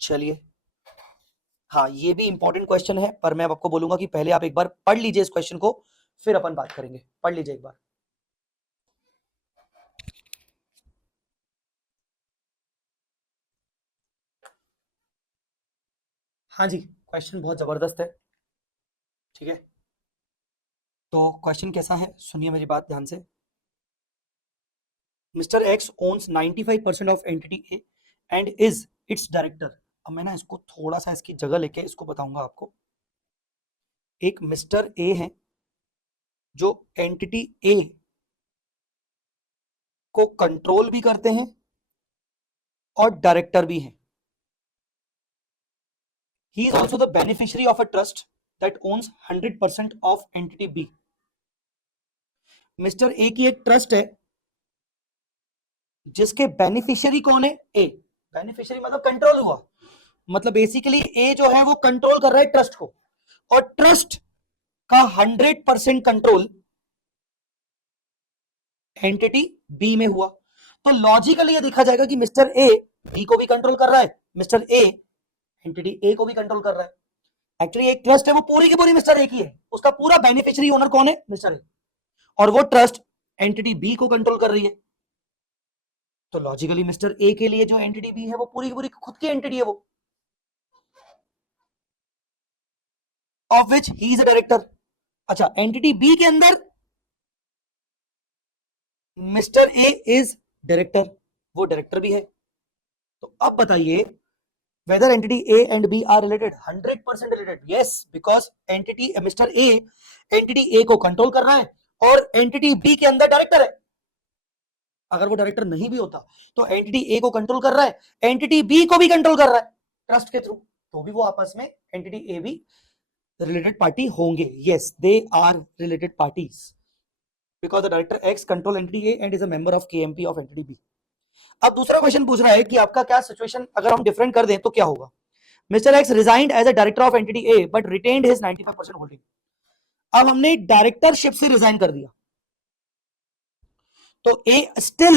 चलिए, हाँ ये भी इंपॉर्टेंट क्वेश्चन है, पर मैं आपको बोलूंगा कि पहले आप एक बार पढ़ लीजिए इस क्वेश्चन को, फिर अपन बात करेंगे। पढ़ लीजिए एक बार। हाँ जी, क्वेश्चन बहुत जबरदस्त है। ठीक है, तो क्वेश्चन कैसा है, सुनिए मेरी बात ध्यान से। Mister X owns 95% of entity A and is its director. अब मैं ना इसको थोड़ा सा इसकी जगह लेके इसको बताऊंगा आपको। एक मिस्टर ए है जो एंटिटी ए को कंट्रोल भी करते हैं और डायरेक्टर भी हैं। He is also the beneficiary of a trust that owns 100% of entity B. Mister A की एक ट्रस्ट है जिसके बेनिफिशियरी कौन है, ए। बेनिफिशियरी मतलब कंट्रोल हुआ, मतलब बेसिकली ए जो है वो कंट्रोल कर रहा है ट्रस्ट को, और ट्रस्ट का 100% कंट्रोल एंटिटी बी में हुआ। तो लॉजिकली ये देखा जाएगा कि मिस्टर ए बी को भी कंट्रोल कर रहा है, मिस्टर ए एंटिटी ए को भी कंट्रोल कर रहा है। एक्चुअली एक ट्रस्ट है वो पूरी की पूरी मिस्टर ए की है, उसका पूरा बेनिफिशियरी ओनर कौन है, मिस्टर ए, और वो ट्रस्ट एंटिटी बी को कंट्रोल कर रही है। तो लॉजिकली मिस्टर ए के लिए जो एंटिटी बी है वो पूरी की पूरी खुद की एंटिटी है, वो of which he is a director. अच्छा, एंटिटी बी के अंदर मिस्टर ए इज डायरेक्टर, वो डायरेक्टर भी है। तो अब बताइए whether entity A and B are related, 100% related, yes, because entity Mr. A entity A को कंट्रोल कर रहा है और entity B के अंदर डायरेक्टर है। अगर वो डायरेक्टर नहीं भी होता तो entity A को कंट्रोल कर रहा है, entity B को भी कंट्रोल कर रहा है ट्रस्ट के थ्रू, तो भी वो आपस में entity A भी रिलेटेड पार्टी होंगे। yes, they are related parties because the director X control entity A and is a member of KMP of entity B. अब दूसरा क्वेश्चन पूछ रहा है कि आपका क्या सिचुएशन अगर हम डिफरेंट कर दें तो क्या होगा। Mister X resigned as a director of entity A but retained his 95% holding. अब हमने डायरेक्टरशिप से रिजाइन कर दिया तो ए स्टिल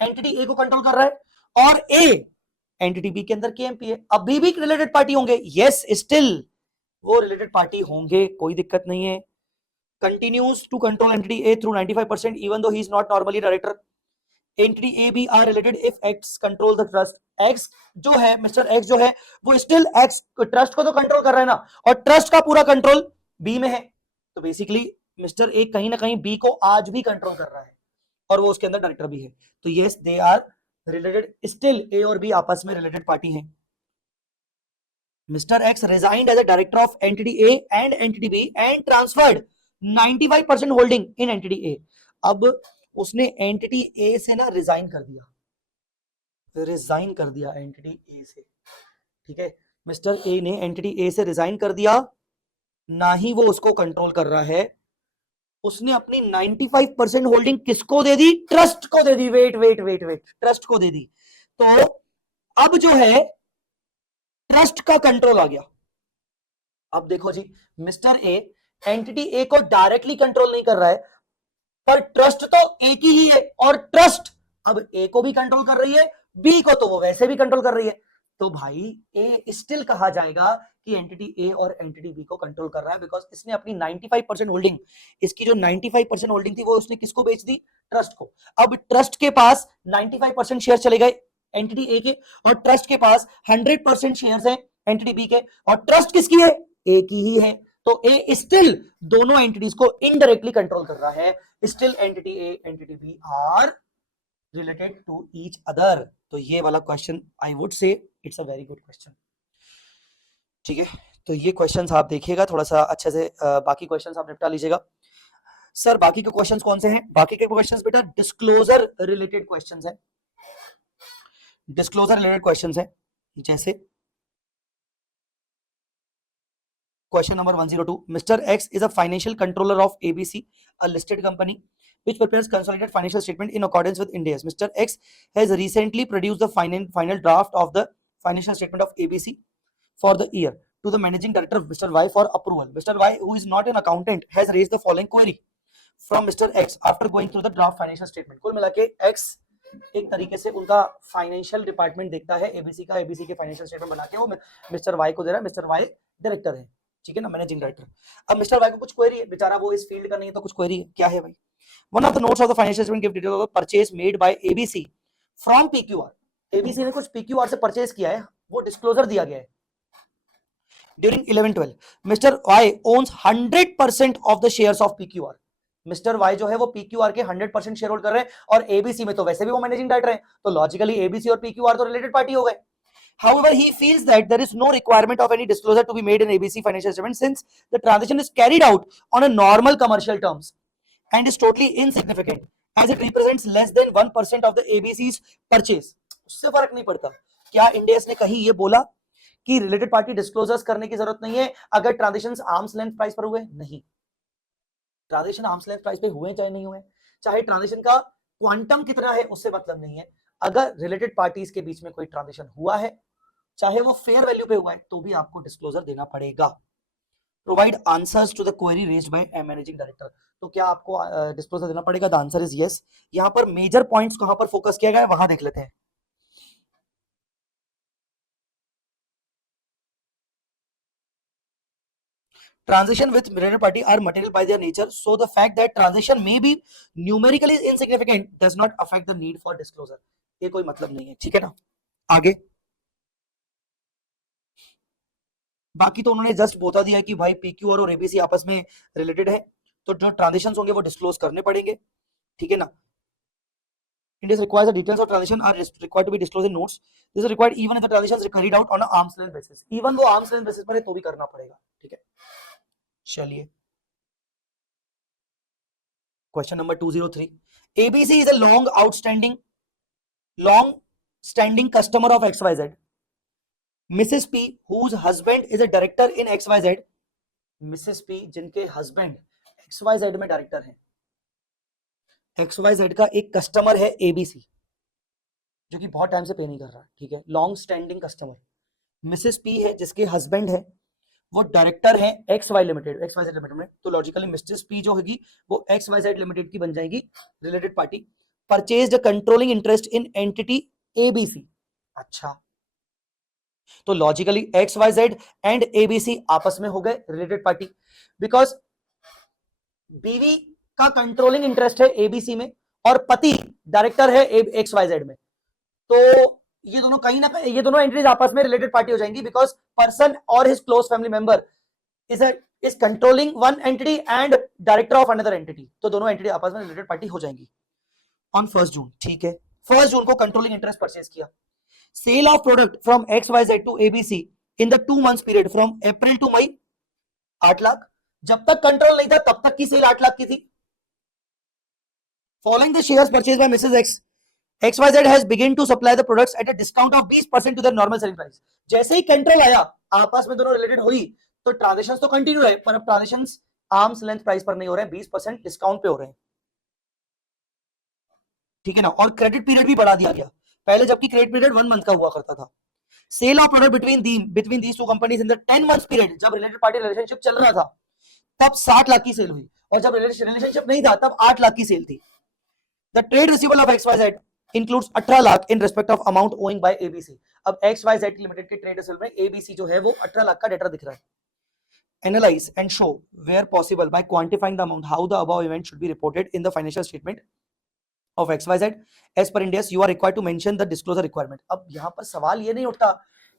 एंटिटी ए को कंट्रोल कर रहा है और ए एंटिटी बी के अंदर केएमपी है, अभी भी रिलेटेड पार्टी होंगे, यस स्टिल वो रिलेटेड पार्टी होंगे, कोई दिक्कत नहीं है। Continues to control entity A through 95% even though he is not normally director. Entity A B are related if X control the trust. X जो है मिस्टर एक्स जो है वो स्टिल एक्स ट्रस्ट को तो कंट्रोल कर रहा है ना, और ट्रस्ट का पूरा कंट्रोल बी में है, तो बेसिकली मिस्टर ए कहीं ना कहीं बी को आज भी कंट्रोल कर रहा है और वो उसके अंदर डायरेक्टर भी है। तो yes they are related, still A और बी आपस में रिलेटेड पार्टी है। Mr X resigned as a director of entity A and entity B and transferred 95% holding in entity A. अब उसने एंटिटी ए से ना रिजाइन कर दिया एंटिटी ए से। ठीक है, मिस्टर ए ने एंटिटी ए से रिजाइन कर दिया, ना ही वो उसको कंट्रोल कर रहा है, उसने अपनी 95% होल्डिंग किसको दे दी, ट्रस्ट को दे दी। Wait wait wait wait, trust को दे दी। तो अब जो है ट्रस्ट का कंट्रोल आ गया। अब देखो जी, मिस्टर ए एंटिटी ए को डायरेक्टली कंट्रोल नहीं कर रहा है, पर ट्रस्ट तो ए की ही है, और ट्रस्ट अब ए को भी कंट्रोल कर रही है, बी को तो वो वैसे भी कंट्रोल कर रही है। तो भाई ए स्टिल कहा जाएगा कि एंटिटी ए और एंटिटी बी को कंट्रोल कर रहा है, बिकॉज इसने अपनी 95% होल्डिंग, इसकी जो 95% होल्डिंग थी वो उसने किसको बेच दी, ट्रस्ट को। अब ट्रस्ट के पास 95% शेयर चले गए एंटिटी ए के, और ट्रस्ट के पास 100% शेयर है एंटिटी बी के, और ट्रस्ट किसकी है, ए की ही है। तो ए स्टिल दोनों एंटिटीज को इनडायरेक्टली कंट्रोल कर रहा है, still entity A entity B are related to each other. तो ये वाला question I would say it's a very good question. ठीक है, तो ये क्वेश्चंस आप देखिएगा थोड़ा सा अच्छे से, बाकी क्वेश्चंस आप निपटा लीजिएगा। सर बाकी के क्वेश्चंस कौन से हैं, बाकी के क्वेश्चंस बेटा डिस्क्लोजर रिलेटेड क्वेश्चंस हैं, डिस्क्लोजर रिलेटेड क्वेश्चंस हैं, जैसे Question number 102. Mr. X is a financial controller of ABC, a listed company which prepares consolidated financial statement in accordance with Ind AS. Mr. X has recently produced the final draft of the financial statement of ABC for the year to the managing director of Mr. Y for approval. Mr. Y, who is not an accountant, has raised the following query from Mr. X after going through the draft financial statement. कुल मिला के X एक तरीके से उनका financial department देखता है ABC का, एबीसी के फाइनेंशियल स्टेटमेंट बना के वो मिस्टर वाई को दे रहा है. मिस्टर वाई डायरेक्टर है, ठीक है ना, मैनेजिंग डायरेक्टर. अब मिस्टर वाई को कुछ क्वेरी है, बेचारा वो इस फील्ड का नहीं है तो कुछ क्वेरी है. क्या है भाई? One of the notes of the financial statement give detail of purchase made by ABC from PQR. ABC ने कुछ पीक्यूआर से परचेज किया है, वो डिस्क्लोजर दिया गया है. During 11-12, Mr. Y owns 100% of the shares of PQR. Mr Y जो है वो पीक्यूआर के 100% शेयर होल्ड कर रहे हैं और एबीसी में तो वैसे भी वो मैनेजिंग डायरेक्टर हैं, तो लॉजिकली एबीसी और पीक्यूआर तो रिलेटेड पार्टी हो गए. However, he feels that there is no requirement of any disclosure to be made in ABC financial statement since the transaction is carried out on a normal commercial terms and is totally insignificant as it represents less than 1% of the ABC's purchase. उससे फर्क नहीं पड़ता. क्या end S ने कहीं ये बोला कि रिलेटेड पार्टी डिस्क्लोजर्स करने की जरूरत नहीं है अगर ट्रांजेक्शंस आर्म्स लेंथ प्राइस पर हुए? नहीं. ट्रांजेक्शन आर्म्स लेंथ प्राइस पे हुए चाहे नहीं हुए, चाहे ट्रांजेक्शन का क्वांटम कितना है उससे मतलब नहीं है. अगर रिलेटेड पार्टीज के बीच में कोई ट्रांजेक्शन हुआ है, चाहे वो फेयर वैल्यू पे हुआ है, तो भी आपको डिस्क्लोजर देना पड़ेगा. Provide answers to the query raised by managing director. तो क्या आपको डिस्क्लोजर देना पड़ेगा? The answer is yes. यहां पर मेजर पॉइंट्स कहां पर फोकस किया गया है वहां देख लेते हैं. Transaction with related party are material by their nature, so the fact that transaction may be numerically insignificant does not affect the need for disclosure. ये कोई मतलब नहीं है, ठीक है ना. आगे बाकी तो उन्होंने जस्ट बता दिया कि भाई पीक्यूआर और एबीसी आपस में रिलेटेड है, तो जो ट्रांजेक्शंस होंगे वो डिस्क्लोज करने पड़ेंगे, ठीक है ना. India requires the details of transaction are required to be disclosed in notes. This is required even if the transactions are carried out on an arm's length basis. Even वो arm's length basis पर है तो भी करना पड़ेगा, ठीक है. चलिए question number 203. ABC is a long standing customer of XYZ. Mrs. P, whose husband is a director in XYZ. Mrs. P जिनके हस्बैंड XYZ में डायरेक्टर हैं. XYZ का एक कस्टमर है ABC जो कि बहुत टाइम से पे नहीं कर रहा, ठीक है, long standing customer. Mrs P है जिसके हस्बैंड है वो डायरेक्टर है XYZ लिमिटेड में, तो लॉजिकली मिसेस P जो होगी वो XYZ लिमिटेड की बन जाएगी related party. Purchased a controlling interest in entity ABC. अच्छा, तो लॉजिकली XYZ एंड ABC आपस में हो गए रिलेटेड पार्टी बिकॉज बीवी का कंट्रोलिंग इंटरेस्ट है ABC में और पति डायरेक्टर है XYZ में, तो ये दोनों कहीं ना कहीं ये दोनों एंटिटीज आपस में रिलेटेड पार्टी हो जाएंगी बिकॉज पर्सन और his close family member is controlling one entity and director of another entity, तो दोनों एंटिटी आपस में रिलेटेड पार्टी हो जाएंगी. ऑन 1 जून, ठीक है, 1 जून को कंट्रोलिंग इंटरेस्ट परचेज किया. Sale of product from XYZ to ABC in the 2 months period from April to May 8 lakh. जब तक कंट्रोल नहीं था तब तक की सेल 8 लाख की थी. Following the shares purchased by Mrs. X, XYZ has begun to supply the products at a discount of 20% to their normal selling price. जैसे ही कंट्रोल आया आपस में दोनों रिलेटेड हुई तो ट्रांजेक्शंस तो कंटिन्यू रहे पर अब ट्रांजेक्शंस आर्म्स लेंथ प्राइस पर नहीं हो रहे हैं, 20% डिस्काउंट पे हो रहे हैं, ठीक है ना. और क्रेडिट पीरियड भी बढ़ा दिया गया. पहले जबकि क्रेडिट पीरियड 1 month का हुआ करता था. Sale of product between these two companies in the 10 months period, जब रिलेटेड पार्टी रिलेशनशिप चल रहा था तब 60 लाख की सेल हुई और जब रिलेशनशिप नहीं था तब 8 लाख की सेल थी. The trade receivable of XYZ includes 18 lakh in respect of amount owing by ABC. अब XYZ लिमिटेड के ट्रेड रिसीवेबल में ABC जो है वो 18 लाख का डेटा दिख रहा है. Analyze and show where possible by quantifying the amount how the above event should be reported in the financial statement of XYZ. As per Ind AS, you are required to mention the disclosure requirement. अब यहाँ पर सवाल ये नहीं उठता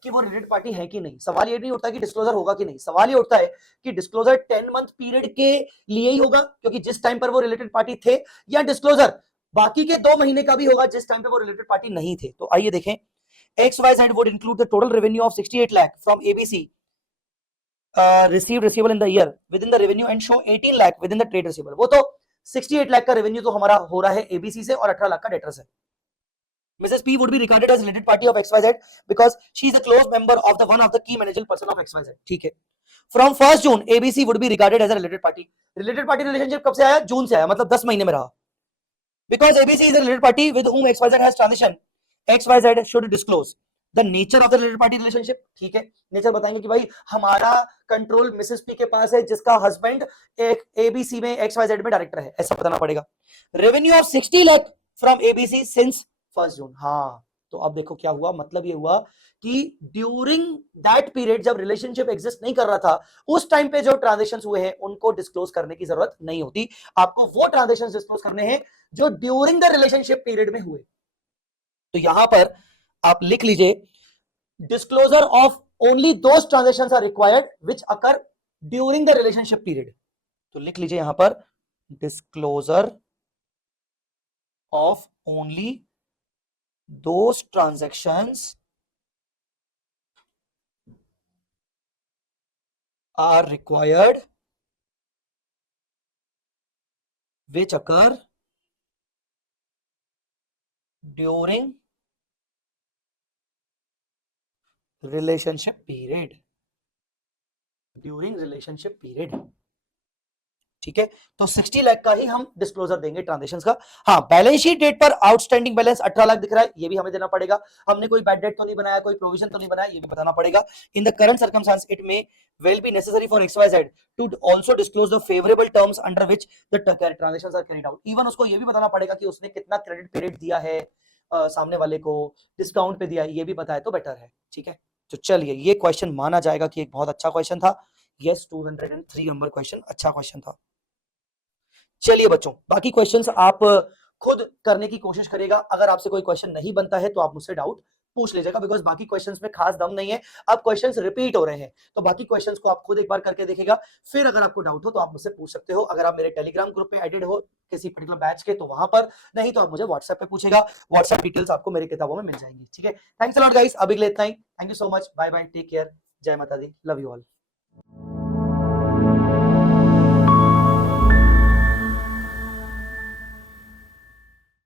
कि वो related party है कि नहीं, सवाल ये नहीं उठता कि डिस्क्लोजर होगा कि नहीं, सवाल ये उठता है कि डिस्क्लोजर 10 month पीरियड के लिए ही होगा क्योंकि जिस टाइम पर वो रिलेटेड पार्टी थे, या डिस्क्लोजर बाकी के 2 महीने का भी होगा जिस टाइम पे वो रिलेटेड पार्टी नहीं थे. तो आइए देखें. XYZ would include the total revenue of 68 lakh from ABC receivable in the year within the revenue and show 18 lakh within the trade receivable. वो तो 68 लाख का रेवेन्यू तो हमारा हो रहा है ABC से और 18 लाख का डेटर्स है. Mrs. P would be regarded as related party of XYZ because she is a close member of the one of the key managerial person of XYZ. ठीक है. From 1 June ABC would be regarded as a related party. Related party relationship कब से आया? जून से आया, मतलब 10 महीने में रहा। Because ABC is a related party with whom XYZ has transition, XYZ should disclose the nature of the related party relationship. ठीक है, नेचर बताएंगे कि भाई हमारा कंट्रोल मिसेस पी के पास है जिसका हस्बैंड एक एबीसी में XYZ में डायरेक्टर है, ऐसा बताना पड़ेगा। Revenue of 60 lakh from ABC since 1 जून। हाँ, तो अब देखो क्या हुआ, मतलब ये हुआ कि ड्यूरिंग दैट पीरियड जब रिलेशनशिप एग्जिस्ट नहीं कर रहा था, उस टाइम पे जो ट्रांजेक्शंस हुए हैं उनको डिस्क्लोज करने की जरूरत नहीं होती। आपको वो ट्रांजेक्शंस डिस्क्लोज करने हैं जो ड्यूरिंग द रिलेशनशिप पीरियड में हुए। तो यहां पर आप लिख लीजिए, disclosure of only those transactions are required which occur during the relationship period. तो लिख लीजिए यहां पर, disclosure of only those transactions are required which occur during relationship period, during relationship period। ठीक है, तो 60 लाख का ही हम डिस्क्लोजर देंगे ट्रांजेक्शंस का। हाँ, बैलेंस शीट डेट पर आउटस्टैंडिंग बैलेंस 18 लाख दिख रहा है, ये भी हमें देना पड़ेगा। हमने कोई बैड डेट तो नहीं बनाया, कोई प्रोविजन तो नहीं बनाया, ये भी बताना पड़ेगा। In the current circumstances it may well be necessary for XYZ to also disclose the favourable terms under which the transactions are carried out. Even उसको ये भी बताना पड़ेगा कि उसने कितना क्रेडिट पीरियड दिया है, सामने वाले को डिस्काउंट पे दिया है, ये भी बताए तो बेटर है। ठीक है, तो चलिए ये क्वेश्चन माना जाएगा कि एक बहुत अच्छा क्वेश्चन था। यस, 203 नंबर क्वेश्चन, अच्छा क्वेश्चन था। चलिए बच्चों, बाकी क्वेश्चंस आप खुद करने की कोशिश करिएगा। अगर आपसे कोई क्वेश्चन नहीं बनता है तो आप मुझसे डाउट पूछ लीजिएगा, बिकॉज बाकी क्वेश्चंस में खास दम नहीं है। अब क्वेश्चंस रिपीट हो रहे हैं, तो बाकी क्वेश्चंस को आप खुद एक बार करके देखिएगा। फिर अगर आपको डाउट हो तो आप मुझसे पूछ सकते हो। अगर आप मेरे टेलीग्राम ग्रुप पे एडेड हो किसी पर्टिकुलर बैच के तो वहां पर, नहीं तो आप मुझे व्हाट्सएप पे पूछेगा। व्हाट्सएप डिटेल्स आपको मेरी किताबों में मिल जाएंगी। ठीक है, थैंक्स अ लॉट गाइस, अभी के लिए इतना ही। Thank you so much, bye bye, take care, जय माता दी, लव यू ऑल।